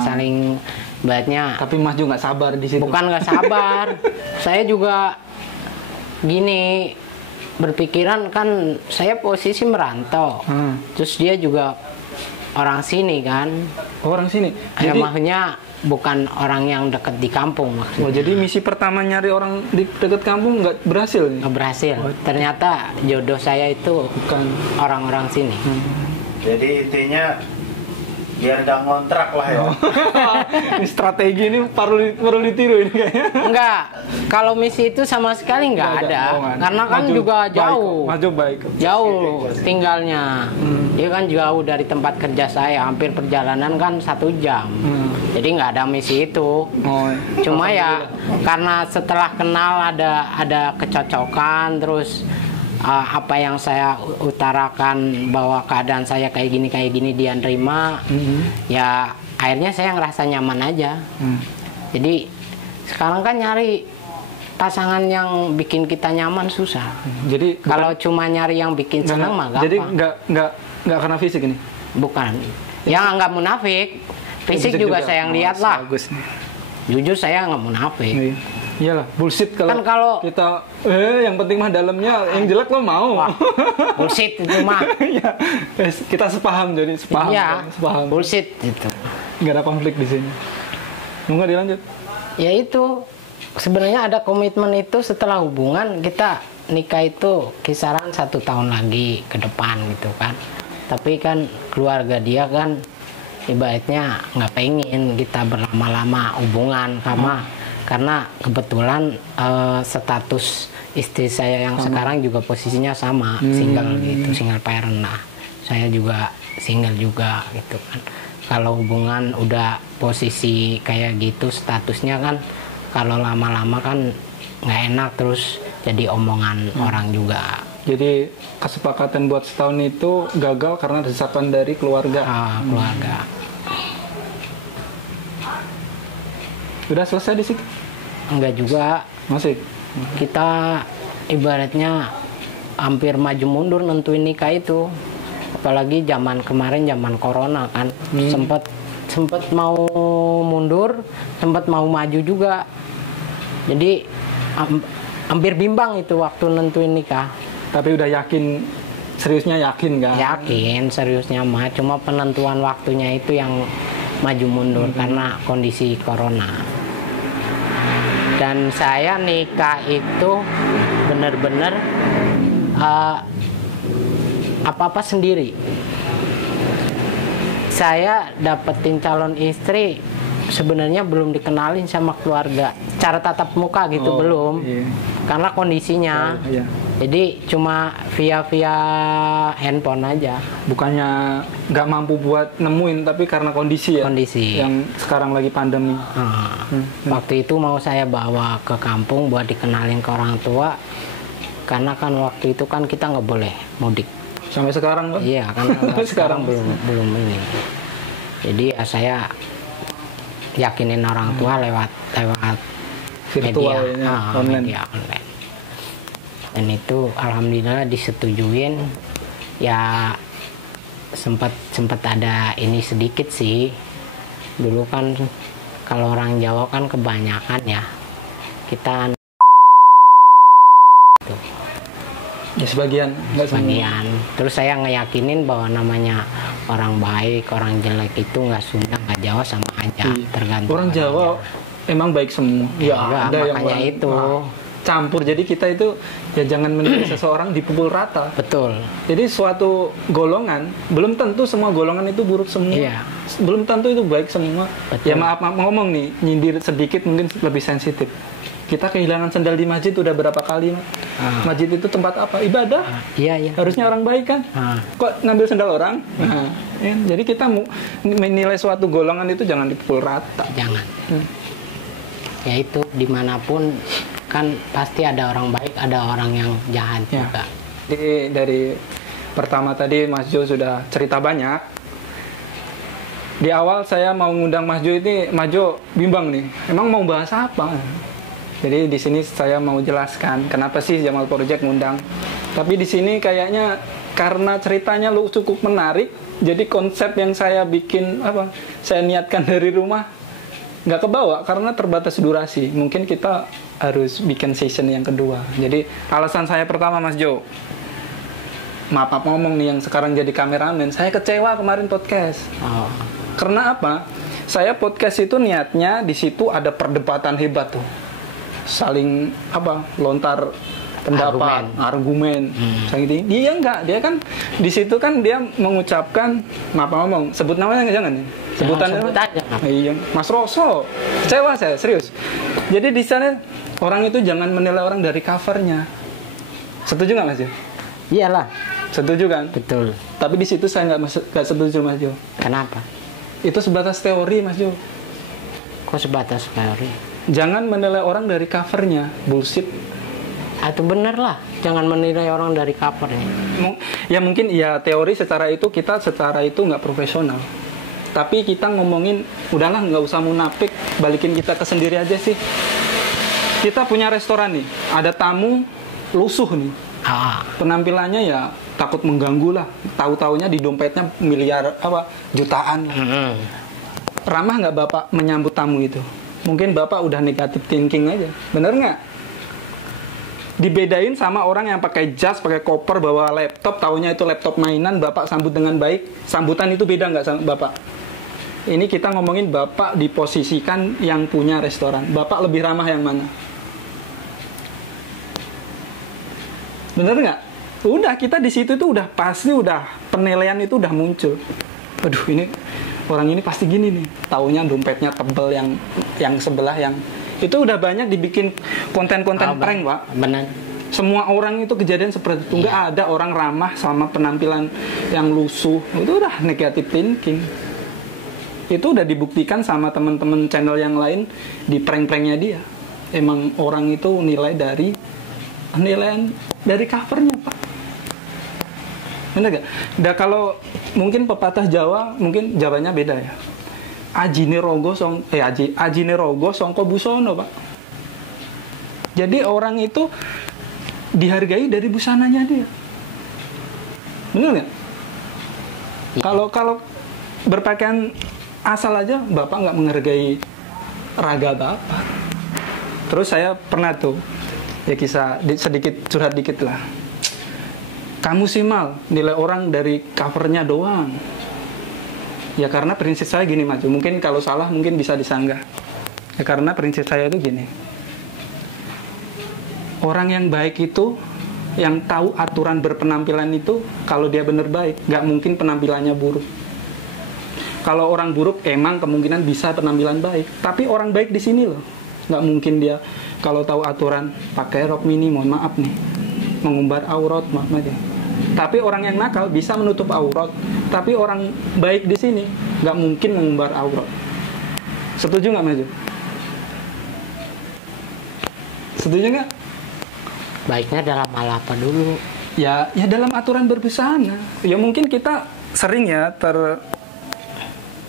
Saling bahatnya. Tapi Mas juga nggak sabar di situ. Bukan nggak sabar. Saya juga gini, berpikiran kan saya posisi merantau. Terus dia juga orang sini kan. Orang sini. Ya, maksudnya bukan orang yang dekat di kampung maksudnya. Oh, jadi misi pertama nyari orang di dekat kampung nggak berhasil? Nggak berhasil. Ternyata jodoh saya itu bukan orang-orang sini. Jadi intinya biar nggak ngontrak lah ya. Ini strategi ini perlu ditiru ini kayaknya. Enggak, kalau misi itu sama sekali nggak ada. Karena kan juga jauh. Jauh tinggalnya. Dia kan jauh dari tempat kerja saya, hampir perjalanan kan 1 jam. Jadi nggak ada misi itu. Cuma ya karena setelah kenal ada kecocokan, terus apa yang saya utarakan bahwa keadaan saya kayak gini dia nerima, ya akhirnya saya ngerasa nyaman aja. Jadi sekarang kan nyari pasangan yang bikin kita nyaman susah. Jadi kalau cuma nyari yang bikin senang mah gampang. Jadi nggak karena fisik ini? Bukan. Yang nggak munafik. Fisik juga saya yang lihat lah. Bagus nih. Jujur saya nggak munafik. Iyalah, bullshit kalau kita yang penting mah dalamnya, yang jelek lo mau. Wah, bullshit itu mah. Ya, kita sepaham, jadi sepaham. Iya, bullshit itu. nggak ada konflik di sini. Nggak dilanjut. Ya itu sebenarnya ada komitmen itu setelah hubungan kita nikah itu kisaran 1 tahun lagi ke depan gitu kan. Tapi kan keluarga dia kan ibaratnya nggak pengen kita berlama-lama hubungan karena kebetulan status istri saya yang sekarang juga posisinya sama, single gitu, single parent. Nah, saya juga single juga gitu kan. Kalau hubungan udah posisi kayak gitu statusnya kan, kalau lama-lama kan nggak enak, terus jadi omongan orang juga. Jadi kesepakatan buat setahun itu gagal karena desakan dari keluarga. Keluarga. Udah selesai di situ? Enggak juga. Masih? Kita ibaratnya hampir maju mundur nentuin nikah itu. Apalagi zaman kemarin, zaman corona kan, sempet mau mundur, sempet mau maju juga. Jadi hampir bimbang itu waktu nentuin nikah. Tapi udah yakin, seriusnya yakin kan? Yakin, seriusnya mah. Cuma penentuan waktunya itu yang maju mundur karena kondisi corona. Dan saya nikah itu bener-bener apa-apa sendiri. Saya dapetin calon istri sebenarnya belum dikenalin sama keluarga, cara tatap muka gitu belum, iya. Karena kondisinya. Iya. Jadi cuma via handphone aja. Bukannya nggak mampu buat nemuin, tapi karena kondisi ya. Kondisi. Yang sekarang lagi pandemi. Waktu itu mau saya bawa ke kampung buat dikenalin ke orang tua, karena kan waktu itu kan kita nggak boleh mudik. Sampai sekarang kan? Iya, karena sekarang belum ini. Jadi ya saya yakinin orang tua lewat virtual media online. Dan itu alhamdulillah disetujuin. Ya sempat ada ini sedikit sih. Dulu kan kalau orang Jawa kan kebanyakan ya kita ya sebagian, nggak sebagian. Terus saya ngeyakinin bahwa namanya orang baik, orang jelek itu nggak Sunda, nggak Jawa sama aja, tergantung orang Jawa emang baik semua. Ya, ada makanya yang itu campur. Jadi kita itu ya jangan menilai seseorang dipukul rata. Betul. Jadi suatu golongan belum tentu semua golongan itu buruk semua. Iya. Belum tentu itu baik semua. Betul. Ya maaf ngomong nih, nyindir sedikit mungkin lebih sensitif. Kita kehilangan sendal di masjid udah berapa kali, Mas? Masjid itu tempat apa? Ibadah. Iya. Harusnya orang baik kan? Kok ngambil sendal orang? Ya, jadi kita menilai suatu golongan itu jangan dipukul rata. Jangan. Ya itu dimanapun kan pasti ada orang baik, ada orang yang jahat juga. Jadi dari pertama tadi Mas Jo sudah cerita banyak. Di awal saya mau ngundang Mas Jo ini, Mas Jo bimbang nih. Emang mau bahas apa? Jadi di sini saya mau jelaskan kenapa sih Jamal Project ngundang. Tapi di sini kayaknya karena ceritanya lu cukup menarik, jadi konsep yang saya bikin saya niatkan dari rumah nggak kebawa karena terbatas durasi. Mungkin kita harus bikin season yang kedua. Jadi alasan saya pertama, Mas Jo, maaf ngomong nih yang sekarang jadi kameramen, saya kecewa kemarin podcast. Karena apa? Saya podcast itu niatnya di situ ada perdebatan hebat tuh. Saling lontar pendapat, argumen. Dia enggak, dia kan di situ kan dia mengucapkan, maaf ngomong, sebut namanya jangan ya. Sebutan aja. Iya, Mas Roso. Kecewa saya, serius. Jadi di sana orang itu jangan menilai orang dari covernya. Setuju nggak Mas Jo? Iyalah. Setuju kan? Betul. Tapi di situ saya nggak setuju Mas Jo. Kenapa? Itu sebatas teori Mas Jo. Kok sebatas teori? Jangan menilai orang dari covernya, bullshit. Itu bener lah, jangan menilai orang dari covernya. Ya mungkin ya teori secara itu nggak profesional. Tapi kita ngomongin, udahlah nggak usah munafik, balikin kita ke sendiri aja sih. Kita punya restoran nih, ada tamu lusuh nih. Penampilannya ya takut mengganggu lah. Tahu-taunya di dompetnya miliar jutaan. Ramah nggak Bapak menyambut tamu itu? Mungkin Bapak udah negatif thinking aja, bener nggak? Dibedain sama orang yang pakai jas, pakai koper, bawa laptop, taunya itu laptop mainan, Bapak sambut dengan baik. Sambutan itu beda nggak sama Bapak? Ini kita ngomongin Bapak diposisikan yang punya restoran. Bapak lebih ramah yang mana? Bener nggak? Udah, kita di situ tuh udah pasti, udah penilaian itu udah muncul. Aduh, ini orang ini pasti gini nih. Taunya dompetnya tebel, yang sebelah yang itu udah banyak dibikin konten-konten prank, Pak. Benar. Semua orang itu kejadian seperti itu. Nggak ada orang ramah sama penampilan yang lusuh. Itu udah negative thinking. Itu udah dibuktikan sama teman-teman channel yang lain di prank-pranknya dia. Emang orang itu nilai dari covernya, Pak. Bener gak? Nah, kalau mungkin pepatah Jawa, mungkin Jawanya beda ya. Ajine rogo songko busono, Pak. Jadi orang itu dihargai dari busananya dia. Bener gak? Kalau berpakaian asal aja Bapak nggak menghargai raga Bapak. Terus saya pernah tuh ya kisah sedikit curhat dikit lah. Kamu sih Mal nilai orang dari covernya doang. Ya karena prinsip saya gini Maju. Mungkin kalau salah mungkin bisa disanggah. Ya karena prinsip saya itu gini. Orang yang baik itu, yang tahu aturan berpenampilan itu, kalau dia bener baik, nggak mungkin penampilannya buruk. Kalau orang buruk emang kemungkinan bisa penampilan baik, tapi orang baik di sini loh, nggak mungkin dia kalau tahu aturan pakai rok mini, mohon maaf nih, mengumbar aurat, maaf aja. Tapi orang yang nakal bisa menutup aurat, tapi orang baik di sini nggak mungkin mengumbar aurat. Setuju nggak Maju? Setuju nggak? Baiknya dalam hal apa dulu? Ya dalam aturan berbusana. Ya mungkin kita sering ya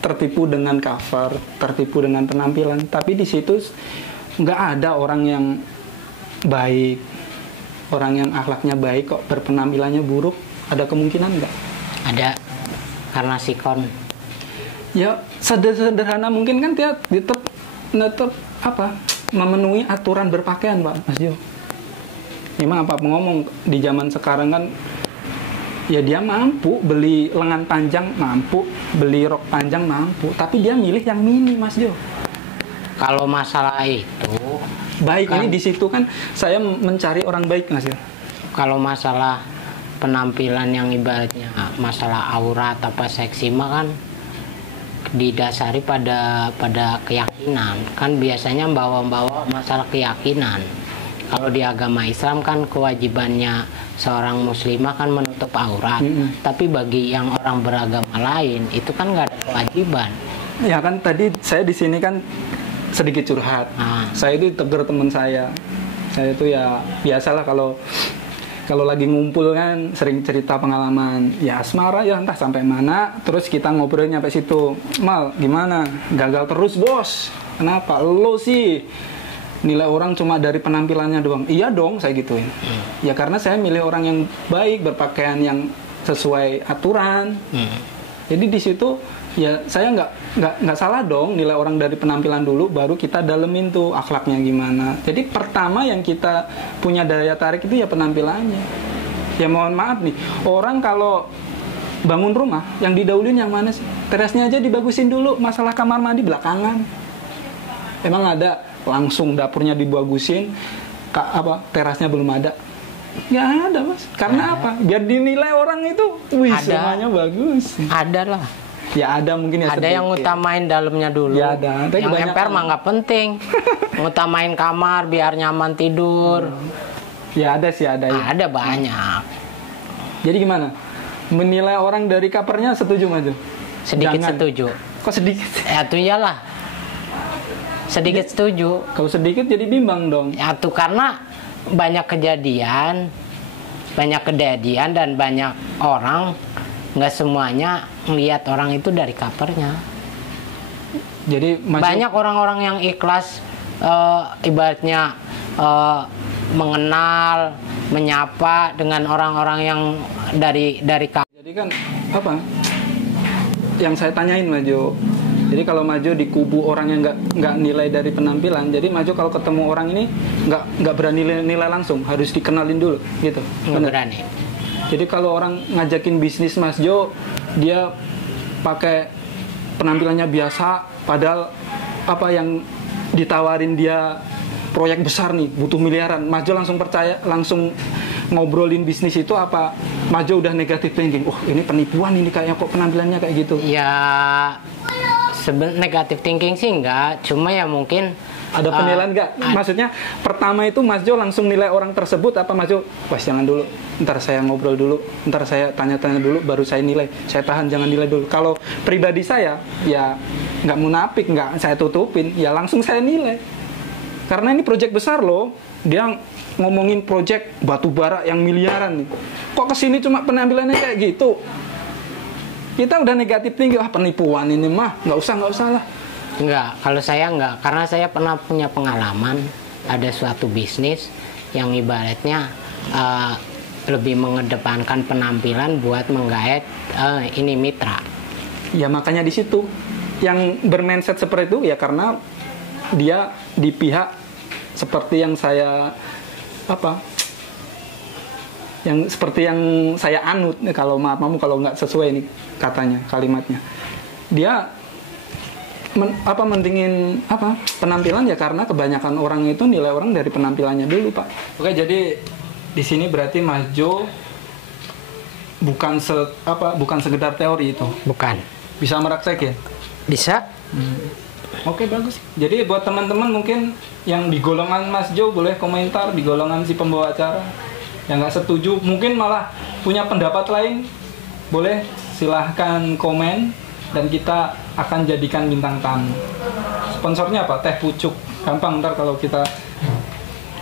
tertipu dengan cover, tertipu dengan penampilan, tapi di situ nggak ada orang yang baik, orang yang akhlaknya baik kok berpenampilannya buruk. Ada kemungkinan nggak? Ada, karena sikon. Ya sederhana mungkin kan dia tetap memenuhi aturan berpakaian, Pak Mas Jo. Memang apa ngomong di zaman sekarang kan, ya dia mampu beli lengan panjang, mampu beli rok panjang, mampu, tapi dia milih yang mini, Mas Jo. Kalau masalah itu baik kan, ini di situ kan saya mencari orang baik, Mas Jo. Kalau masalah penampilan yang ibaratnya masalah aurat apa seksi mah kan didasari pada keyakinan. Kan biasanya bawa masalah keyakinan. Kalau di agama Islam kan kewajibannya seorang muslimah kan menutup aurat. Tapi bagi yang orang beragama lain itu kan nggak ada kewajiban. Ya kan tadi saya di sini kan sedikit curhat. Saya itu tegur teman saya. Saya itu ya biasalah kalau lagi ngumpul kan sering cerita pengalaman. Ya asmara ya entah sampai mana. Terus kita ngobrol nyampe situ. Mal gimana? Gagal terus bos. Kenapa? Lo sih nilai orang cuma dari penampilannya doang. Iya dong, saya gituin. Ya karena saya milih orang yang baik, berpakaian yang sesuai aturan. Jadi di situ ya saya nggak salah dong nilai orang dari penampilan dulu, baru kita dalemin tuh akhlaknya gimana. Jadi pertama yang kita punya daya tarik itu ya penampilannya. Ya mohon maaf nih, orang kalau bangun rumah yang didahuluin yang mana sih? Terasnya aja dibagusin dulu, masalah kamar mandi belakangan. Emang ada langsung dapurnya dibagusin, terasnya belum ada? Ya ada Mas. Karena apa? Biar dinilai orang itu, wih semuanya bagus. Ada lah. Ya ada mungkin ya. Ada sedikit yang ngutamain dalamnya dulu. Ya ada. Yang emper mah nggak penting. Ngutamain kamar biar nyaman tidur. Ya ada sih ada ya. Ada banyak. Jadi gimana? Menilai orang dari covernya setuju Maju? Sedikit setuju. Kok sedikit? Ya tuh iyalah. Sedikit setuju. Kalau sedikit jadi bimbang dong. Ya tuh karena banyak kejadian dan banyak orang nggak semuanya ngelihat orang itu dari covernya. Jadi banyak orang-orang yang ikhlas ibaratnya mengenal, menyapa dengan orang-orang yang dari cover. Jadi kan apa? Yang saya tanyain Maju. Jadi kalau Maju di kubu orang yang nggak nilai dari penampilan, jadi Maju kalau ketemu orang ini nggak berani nilai langsung, harus dikenalin dulu, gitu. Nggak berani. Jadi kalau orang ngajakin bisnis Mas Jo, dia pakai penampilannya biasa, padahal apa yang ditawarin dia proyek besar nih, butuh miliaran. Mas Jo langsung percaya, langsung ngobrolin bisnis itu apa? Mas Jo udah negatif thinking. Oh, ini penipuan ini kayaknya kok penampilannya kayak gitu. Ya negatif thinking sih enggak, cuma ya mungkin ada penilaian nggak? Maksudnya pertama itu Mas Jo langsung nilai orang tersebut apa Mas Jo? Wah jangan dulu, ntar saya ngobrol dulu, ntar saya tanya-tanya dulu, baru saya nilai. Saya tahan, jangan nilai dulu. Kalau pribadi saya, ya nggak munafik, nggak saya tutupin, ya langsung saya nilai. Karena ini proyek besar loh, dia ngomongin proyek batu bara yang miliaran nih. Kok kesini cuma penampilannya kayak gitu? Kita udah negatif tinggi, wah penipuan ini mah, nggak usah lah. Enggak, kalau saya enggak, karena saya pernah punya pengalaman ada suatu bisnis yang ibaratnya lebih mengedepankan penampilan buat menggait ini mitra. Ya makanya di situ yang bermindset seperti itu ya karena dia di pihak seperti yang saya yang seperti yang saya anut kalau maaf kalau nggak sesuai nih katanya kalimatnya dia mentingin penampilan ya karena kebanyakan orang itu nilai orang dari penampilannya dulu Pak. Oke, jadi di sini berarti Mas Jo bukan sekedar teori itu. Bukan. Bisa meraksakan? Bisa. Oke, bagus. Jadi buat teman-teman mungkin yang di golongan Mas Jo boleh komentar, di golongan si pembawa acara yang nggak setuju mungkin malah punya pendapat lain boleh silahkan komen dan kita akan jadikan bintang tamu. Sponsornya apa? Teh Pucuk. Gampang ntar kalau kita,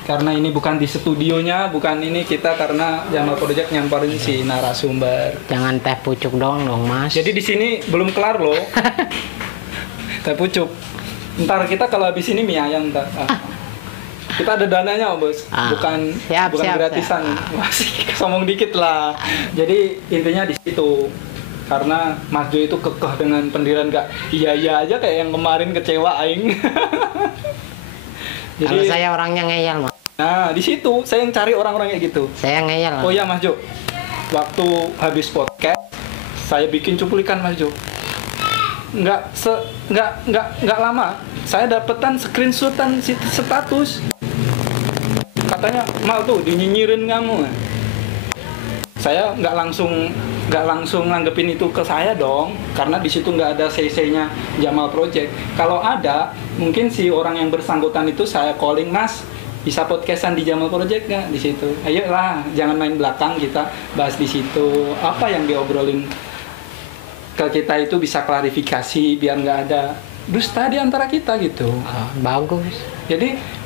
karena ini bukan di studionya, bukan ini kita karena Jamal Project nyamperin si narasumber. Jangan Teh Pucuk dong Mas. Jadi di sini belum kelar loh. Teh Pucuk. Ntar kita kalau habis ini mie ayam ntar. Kita ada dananya bos, bukan gratisan. Masih sombong dikit lah. Jadi intinya di situ. Karena Mas Jo itu kekeh dengan pendirian gak iya aja kayak yang kemarin kecewa aing. Jadi, kalau saya orangnya ngeyel Mas. Nah di situ saya yang cari orang-orang kayak gitu. Saya ngeyel. Oh ya Mas Jo, waktu habis podcast saya bikin cuplikan Mas Jo. Nggak lama saya dapetan screenshotan status. Katanya Mal tuh dinyinyirin kamu. Saya nggak langsung nanggepin itu ke saya dong, karena di situ nggak ada CC-nya Jamal Project. Kalau ada, mungkin si orang yang bersangkutan itu saya calling, Mas, bisa podcastan di Jamal Project nggak di situ? Ayolah, jangan main belakang, kita bahas di situ. Apa yang diobrolin ke kita itu bisa klarifikasi biar nggak ada dusta di antara kita gitu. Bagus. Jadi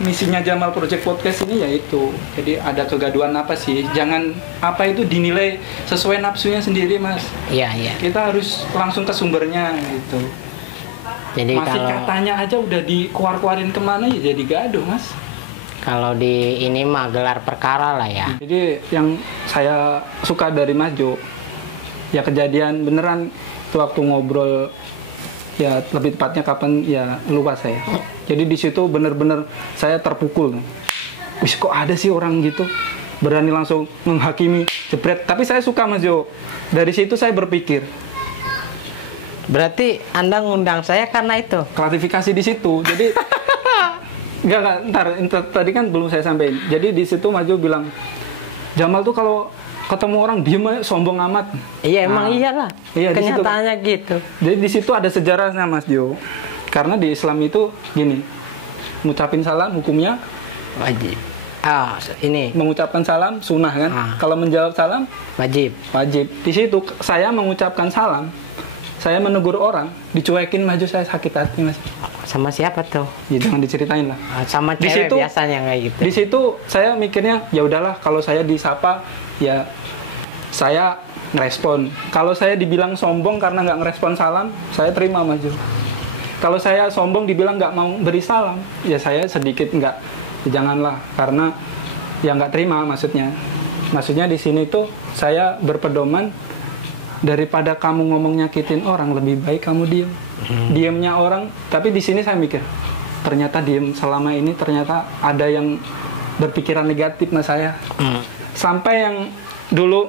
misinya Jamal Project Podcast ini yaitu jadi ada kegaduhan apa sih, jangan apa itu dinilai sesuai nafsunya sendiri Mas. Iya. Kita harus langsung ke sumbernya gitu. Jadi masih kalau katanya aja udah dikeluarin kemana ya jadi gaduh Mas. Kalau di ini mah gelar perkara lah ya. Jadi yang saya suka dari Mas Jo ya kejadian beneran waktu ngobrol, ya lebih tepatnya kapan ya lupa saya. Jadi di situ bener-bener saya terpukul. Wih, kok ada sih orang gitu berani langsung menghakimi jebret. Tapi saya suka Mas Jo. Dari situ saya berpikir. Berarti Anda ngundang saya karena itu. Klarifikasi di situ. Jadi ntar tadi kan belum saya sampaikan. Jadi di situ Mas Jo bilang, Jamal tuh kalau ketemu orang diem aja sombong amat. Iya emang iyalah. Iya, kenyataannya gitu. Jadi di situ ada sejarahnya Mas Jo. Karena di Islam itu gini, ngucapin salam hukumnya wajib. Ini mengucapkan salam sunnah kan. Kalau menjawab salam wajib. Di situ saya mengucapkan salam, saya menegur orang, dicuekin Mas Jo, saya sakit hati Mas. Sama siapa tuh? Ya jangan diceritain lah. Sama cewek di situ, biasanya kayak gitu. Di situ saya mikirnya ya udahlah, kalau saya disapa ya saya ngerespon. Kalau saya dibilang sombong karena nggak ngerespon salam, saya terima Mas Jo. Kalau saya sombong dibilang nggak mau beri salam, ya saya sedikit nggak, ya janganlah, karena ya nggak terima maksudnya. Maksudnya di sini tuh saya berpedoman, daripada kamu ngomong nyakitin orang, lebih baik kamu diem. Diemnya orang, tapi di sini saya mikir, ternyata diem selama ini ternyata ada yang berpikiran negatif sama saya. Sampai yang dulu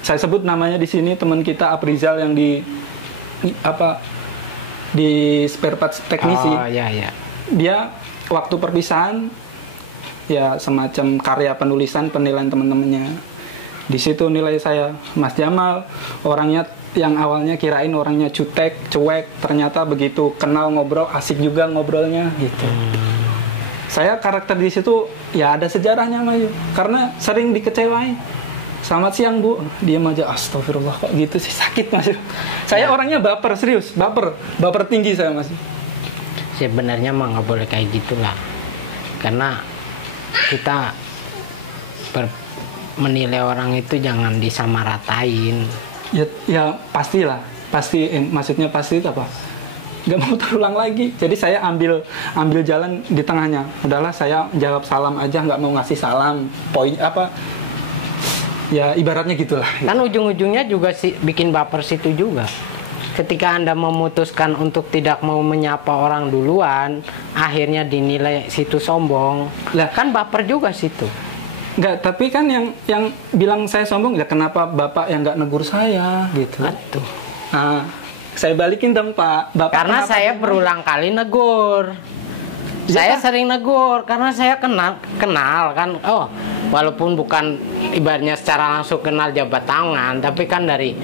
saya sebut namanya di sini teman kita Aprizal yang di di spare parts teknisi. Oh iya iya. Dia waktu perpisahan ya semacam karya penulisan penilaian teman-temannya. Di situ nilai saya, Mas Jamal orangnya yang awalnya kirain orangnya cuek, ternyata begitu kenal ngobrol asik juga ngobrolnya gitu. Saya karakter di situ ya ada sejarahnya Mayu, karena sering dikecewain. Selamat siang Bu, diam aja, astagfirullah kok gitu sih, sakit Mas. Saya orangnya baper, serius, baper tinggi saya Mas. Sebenarnya mah nggak boleh kayak gitulah, karena kita menilai orang itu jangan disamaratain. Ya pastilah, maksudnya pasti itu apa? Gak mau terulang lagi. Jadi saya ambil jalan di tengahnya. Udahlah saya jawab salam aja, nggak mau ngasih salam. Poin apa? Ya ibaratnya gitulah. Kan ujung-ujungnya juga bikin baper situ juga. Ketika Anda memutuskan untuk tidak mau menyapa orang duluan, akhirnya dinilai situ sombong. Lah kan baper juga situ. Enggak, tapi kan yang bilang saya sombong, ya kenapa Bapak yang nggak negur saya gitu. Aduh. Nah, saya balikin dong Pak. Bapak karena saya berulang kali negur. Saya sering negur karena saya kenal kan. Oh, walaupun bukan ibaratnya secara langsung kenal jabat tangan, tapi kan dari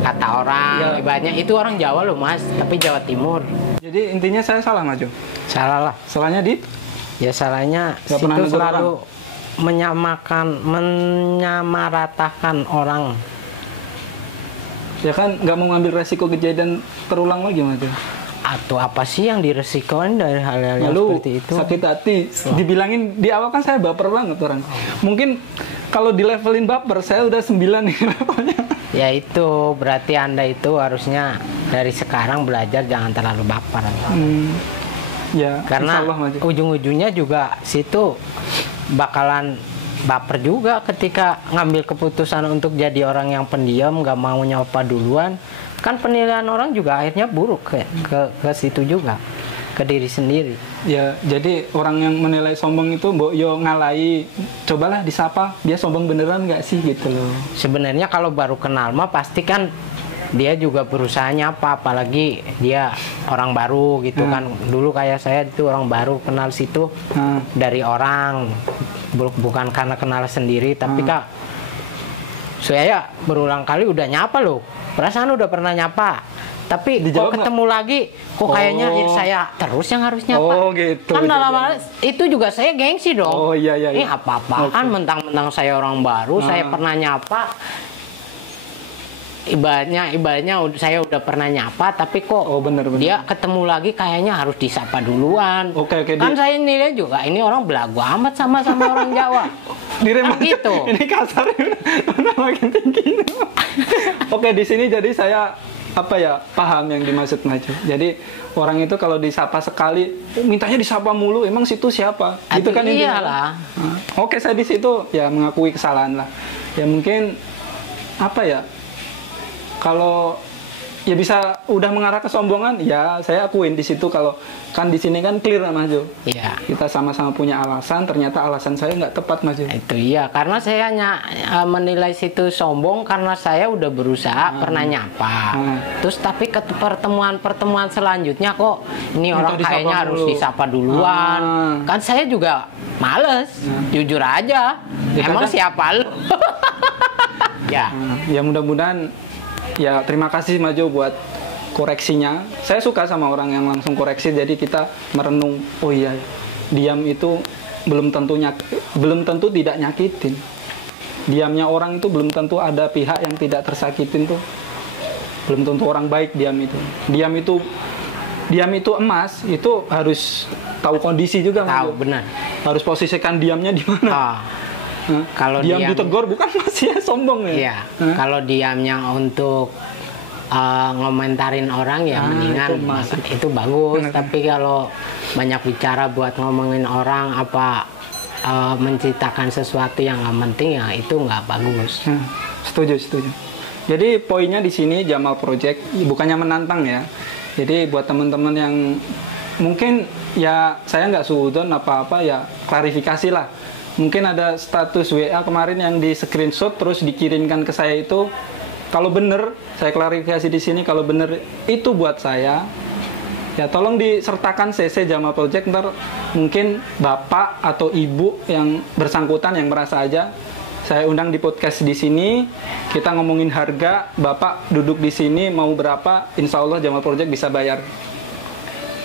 kata orang, ya. Ibaratnya itu orang Jawa loh Mas, tapi Jawa Timur. Jadi intinya saya salah Maju. Salah lah. Salahnya ya salahnya situ selalu menyamaratakan orang. Ya kan nggak mau ngambil resiko kejadian terulang lagi Maju. Atau apa sih yang diresikoin dari hal-hal yang seperti itu? Sakit hati. Dibilangin di awal kan saya baper banget orang. Mungkin kalau di levelin baper saya udah 9 nih levelnya. Ya itu berarti Anda itu harusnya dari sekarang belajar jangan terlalu baper. Ya, karena ujung-ujungnya juga situ bakalan baper juga ketika ngambil keputusan untuk jadi orang yang pendiam, nggak mau nyapa duluan. Kan penilaian orang juga akhirnya buruk ke situ juga, ke diri sendiri. Ya, jadi orang yang menilai sombong itu mbok yo ngalai, cobalah disapa, dia sombong beneran nggak sih gitu loh. Sebenarnya kalau baru kenal mah pasti kan dia juga berusaha nyapa, apalagi dia orang baru gitu kan. Dulu kayak saya itu orang baru kenal situ dari orang, bukan karena kenal sendiri, tapi Kak saya berulang kali udah nyapa loh. Perasaan udah pernah nyapa, tapi dijawab kok ketemu lagi, kok kayaknya saya terus yang harus nyapa. Oh gitu. Kan dalam hal itu juga saya gengsi dong. Oh iya. Ini apa-apaan mentang-mentang saya orang baru, saya pernah nyapa. Ibaratnya saya udah pernah nyapa, tapi kok bener. Dia ketemu lagi kayaknya harus disapa duluan. Oke, kan saya nilai juga ini orang belagu amat sama orang Jawa. Kan gitu. Ini kasar udah makin tinggi. Oke, di sini jadi saya paham yang dimaksud Maju. Jadi orang itu kalau disapa sekali mintanya disapa mulu, emang situ siapa? Gitu kan iyalah. Oke, saya di situ ya mengakui kesalahan lah. Ya mungkin kalau ya bisa udah mengarah kesombongan, ya saya akuin di situ. Kalau kan di sini kan clear Mas Jo. Iya. Kita sama-sama punya alasan, ternyata alasan saya nggak tepat Mas Jo. Itu iya, karena saya menilai situ sombong karena saya udah berusaha pernah nyapa. Terus tapi ke pertemuan selanjutnya kok ini orang kayaknya harus disapa duluan. Kan saya juga males, jujur aja. Emang siapa lu? Ya. Ya mudah-mudahan. Ya terima kasih Majo buat koreksinya. Saya suka sama orang yang langsung koreksi. Jadi kita merenung. Oh iya, diam itu belum tentu tidak nyakitin. Diamnya orang itu belum tentu ada pihak yang tidak tersakitin tuh. Belum tentu orang baik diam itu. Diam itu emas. Itu harus tahu kondisi juga. Tahu benar. Harus posisikan diamnya di mana. Kalau diam ditegur bukan masih sombong ya. Iya. Kalau diamnya untuk ngomentarin orang ya mendingan itu bagus. Tapi kalau banyak bicara buat ngomongin orang menciptakan sesuatu yang nggak penting ya itu nggak bagus. Setuju. Jadi poinnya di sini Jamal Project bukannya menantang ya. Jadi buat teman-teman yang mungkin ya saya nggak suudon apa-apa ya klarifikasi lah. Mungkin ada status WA kemarin yang di screenshot terus dikirimkan ke saya itu kalau benar, saya klarifikasi di sini, kalau benar itu buat saya, ya tolong disertakan CC Jamal Project. Ntar mungkin bapak atau ibu yang bersangkutan yang merasa aja, saya undang di podcast di sini, kita ngomongin harga, bapak duduk di sini mau berapa, insya Allah Jamal Project bisa bayar.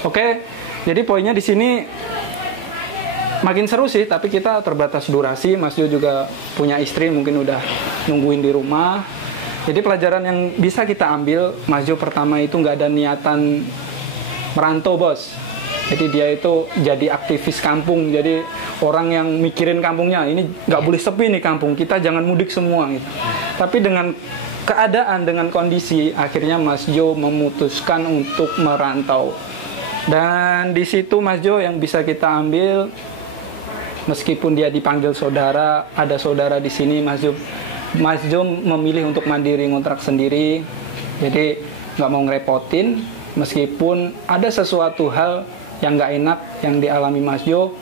Oke, jadi poinnya di sini makin seru sih, tapi kita terbatas durasi. Mas Jo juga punya istri, mungkin udah nungguin di rumah. Jadi pelajaran yang bisa kita ambil, Mas Jo pertama itu nggak ada niatan merantau, bos. Jadi dia itu jadi aktivis kampung, jadi orang yang mikirin kampungnya, ini nggak boleh sepi nih kampung, kita jangan mudik semua gitu. Tapi dengan keadaan, dengan kondisi, akhirnya Mas Jo memutuskan untuk merantau. Dan di situ Mas Jo yang bisa kita ambil, meskipun dia dipanggil saudara, ada saudara di sini, Mas Jo memilih untuk mandiri ngontrak sendiri. Jadi nggak mau ngerepotin, meskipun ada sesuatu hal yang nggak enak yang dialami Mas Jo,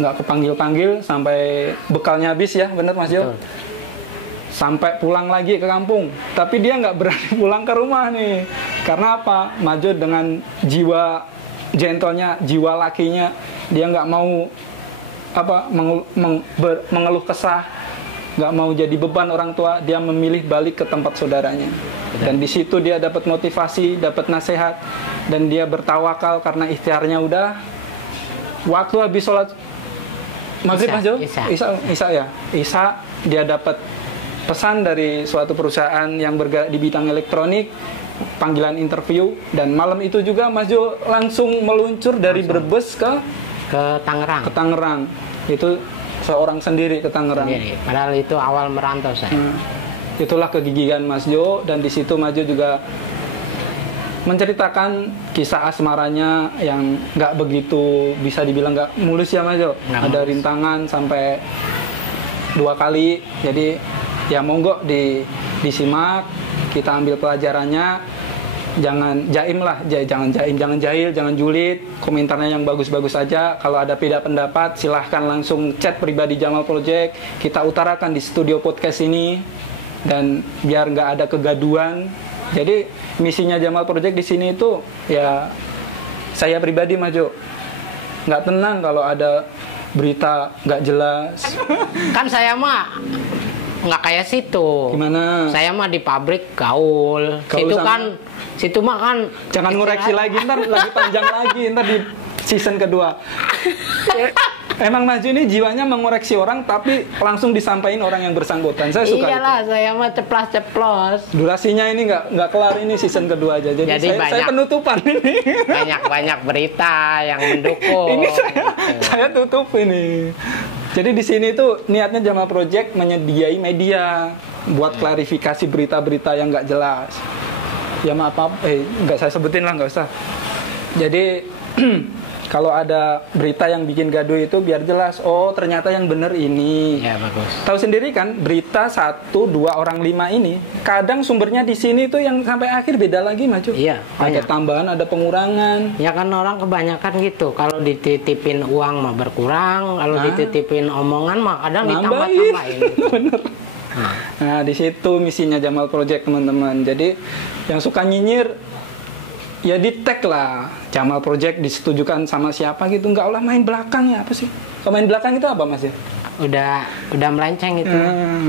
nggak kepanggil-panggil sampai bekalnya habis ya, bener Mas Jo? Sampai pulang lagi ke kampung, tapi dia nggak berani pulang ke rumah nih. Karena apa? Mas Jo dengan jiwa gentlenya, jiwa lakinya, dia nggak mau mengeluh kesah, nggak mau jadi beban orang tua, dia memilih balik ke tempat saudaranya. Dan di situ dia dapat motivasi, dapat nasihat, dan dia bertawakal karena ikhtiarnya udah. Waktu habis sholat maghrib Mas Jo, Isya, dia dapat pesan dari suatu perusahaan yang bergerak di bidang elektronik, panggilan interview, dan malam itu juga Mas Jo langsung meluncur dari Brebes ke Tangerang. Itu seorang sendiri ke Tangerang. Padahal itu awal merantau saya. Itulah kegigihan Mas Jo, dan di situ Mas Jo juga menceritakan kisah asmaranya yang nggak begitu bisa dibilang nggak mulus ya Mas Jo. Ada rintangan sampai 2 kali. Jadi ya monggo disimak, kita ambil pelajarannya. Jangan jaim lah, jangan jahil, jangan julid. Komentarnya yang bagus-bagus aja. Kalau ada beda pendapat, silahkan langsung chat pribadi Jamal Project. Kita utarakan di studio podcast ini, dan biar nggak ada kegaduhan. Jadi misinya Jamal Project di sini itu ya, saya pribadi Mas Jo nggak tenang kalau ada berita nggak jelas. Kan saya mah nggak kayak situ. Gimana? Saya mah di pabrik gaul. Situ mah kan jangan ngoreksi lagi, ntar lagi panjang lagi, ntar di season kedua. Emang Mas Jo ini jiwanya mengoreksi orang, tapi langsung disampaikan orang yang bersangkutan. Saya suka. Iyalah, itu. saya mah ceplos. Durasinya ini nggak kelar, ini season kedua aja. Jadi saya penutupan ini. Banyak berita yang mendukung. Ini saya tutup ini. Jadi di sini tuh niatnya Jamal Project menyediai media buat klarifikasi berita-berita yang nggak jelas. Ya maaf, nggak saya sebutin lah, nggak usah. Jadi kalau ada berita yang bikin gaduh itu biar jelas. Oh ternyata yang bener ini. Ya bagus. Tahu sendiri kan berita 1, 2, orang 5 ini kadang sumbernya di sini tuh yang sampai akhir beda lagi Mas Jo. Iya. Ada tambahan, ada pengurangan. Ya kan orang kebanyakan gitu. Kalau dititipin uang mah berkurang, kalau dititipin omongan mah kadang ditambah-tambahin. Bener. Nah di situ misinya Jamal Project teman-teman. Jadi yang suka nyinyir ya di tag lah Jamal Project, disetujukan sama siapa gitu, nggak ulah main belakang ya. Apa sih kalau main belakang itu apa Mas ya? Udah melenceng itu.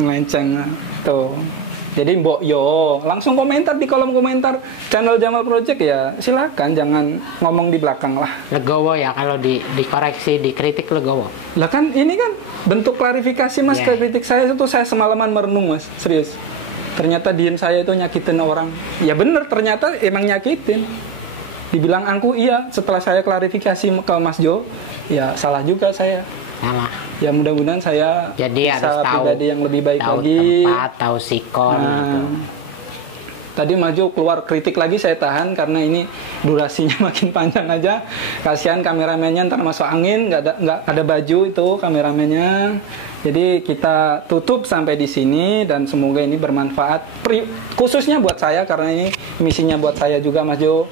Melenceng tuh. Jadi mbok yo langsung komentar di kolom komentar channel Jamal Project ya, silakan, jangan ngomong di belakang lah. Legowo ya kalau dikoreksi, dikritik legowo. Lah kan ini kan bentuk klarifikasi Mas. Yeah. Kritik saya itu saya semalaman merenung Mas, serius. Ternyata diem saya itu nyakitin orang. Ya bener, ternyata emang nyakitin. Dibilang angkuh iya, setelah saya klarifikasi ke Mas Jo, ya salah juga saya. Salah. Ya mudah-mudahan saya jadi bisa pribadi yang lebih baik tahu lagi. Tempat, tahu sikon gitu. Tadi Mas Jo keluar kritik lagi, saya tahan karena ini durasinya makin panjang aja. Kasihan kameramennya ntar masuk angin, nggak ada baju itu kameramennya. Jadi kita tutup sampai di sini dan semoga ini bermanfaat. Khususnya buat saya karena ini misinya buat saya juga Mas Jo.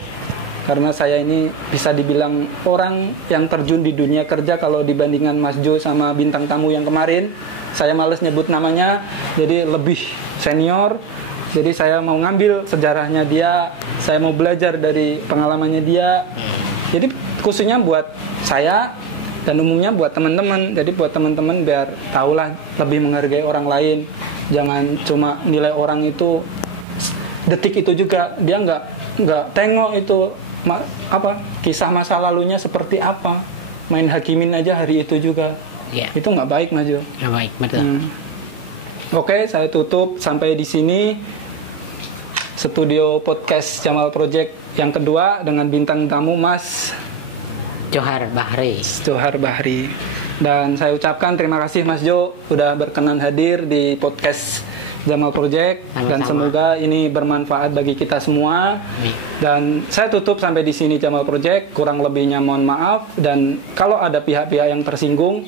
Karena saya ini bisa dibilang orang yang terjun di dunia kerja kalau dibandingkan Mas Jo sama bintang tamu yang kemarin. Saya males nyebut namanya, jadi lebih senior. Jadi saya mau ngambil sejarahnya dia, saya mau belajar dari pengalamannya dia. Jadi khususnya buat saya dan umumnya buat teman-teman. Jadi buat teman-teman biar tahulah lebih menghargai orang lain. Jangan cuma nilai orang itu detik itu juga, dia nggak tengok itu kisah masa lalunya seperti apa. Main hakimin aja hari itu juga. Itu nggak baik, Mas Jo. Nggak baik, betul. Oke, saya tutup sampai di sini studio podcast Jamal Project yang kedua dengan bintang tamu Mas Johar Bahri. Dan saya ucapkan terima kasih Mas Jo udah berkenan hadir di podcast Jamal Project. Sama-sama. Dan semoga ini bermanfaat bagi kita semua. Dan saya tutup sampai di sini Jamal Project, kurang lebihnya mohon maaf, dan kalau ada pihak-pihak yang tersinggung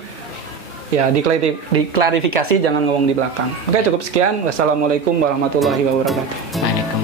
ya diklarifikasi, jangan ngomong di belakang. Oke, cukup sekian. Wassalamualaikum warahmatullahi wabarakatuh. Waalaikumsalam.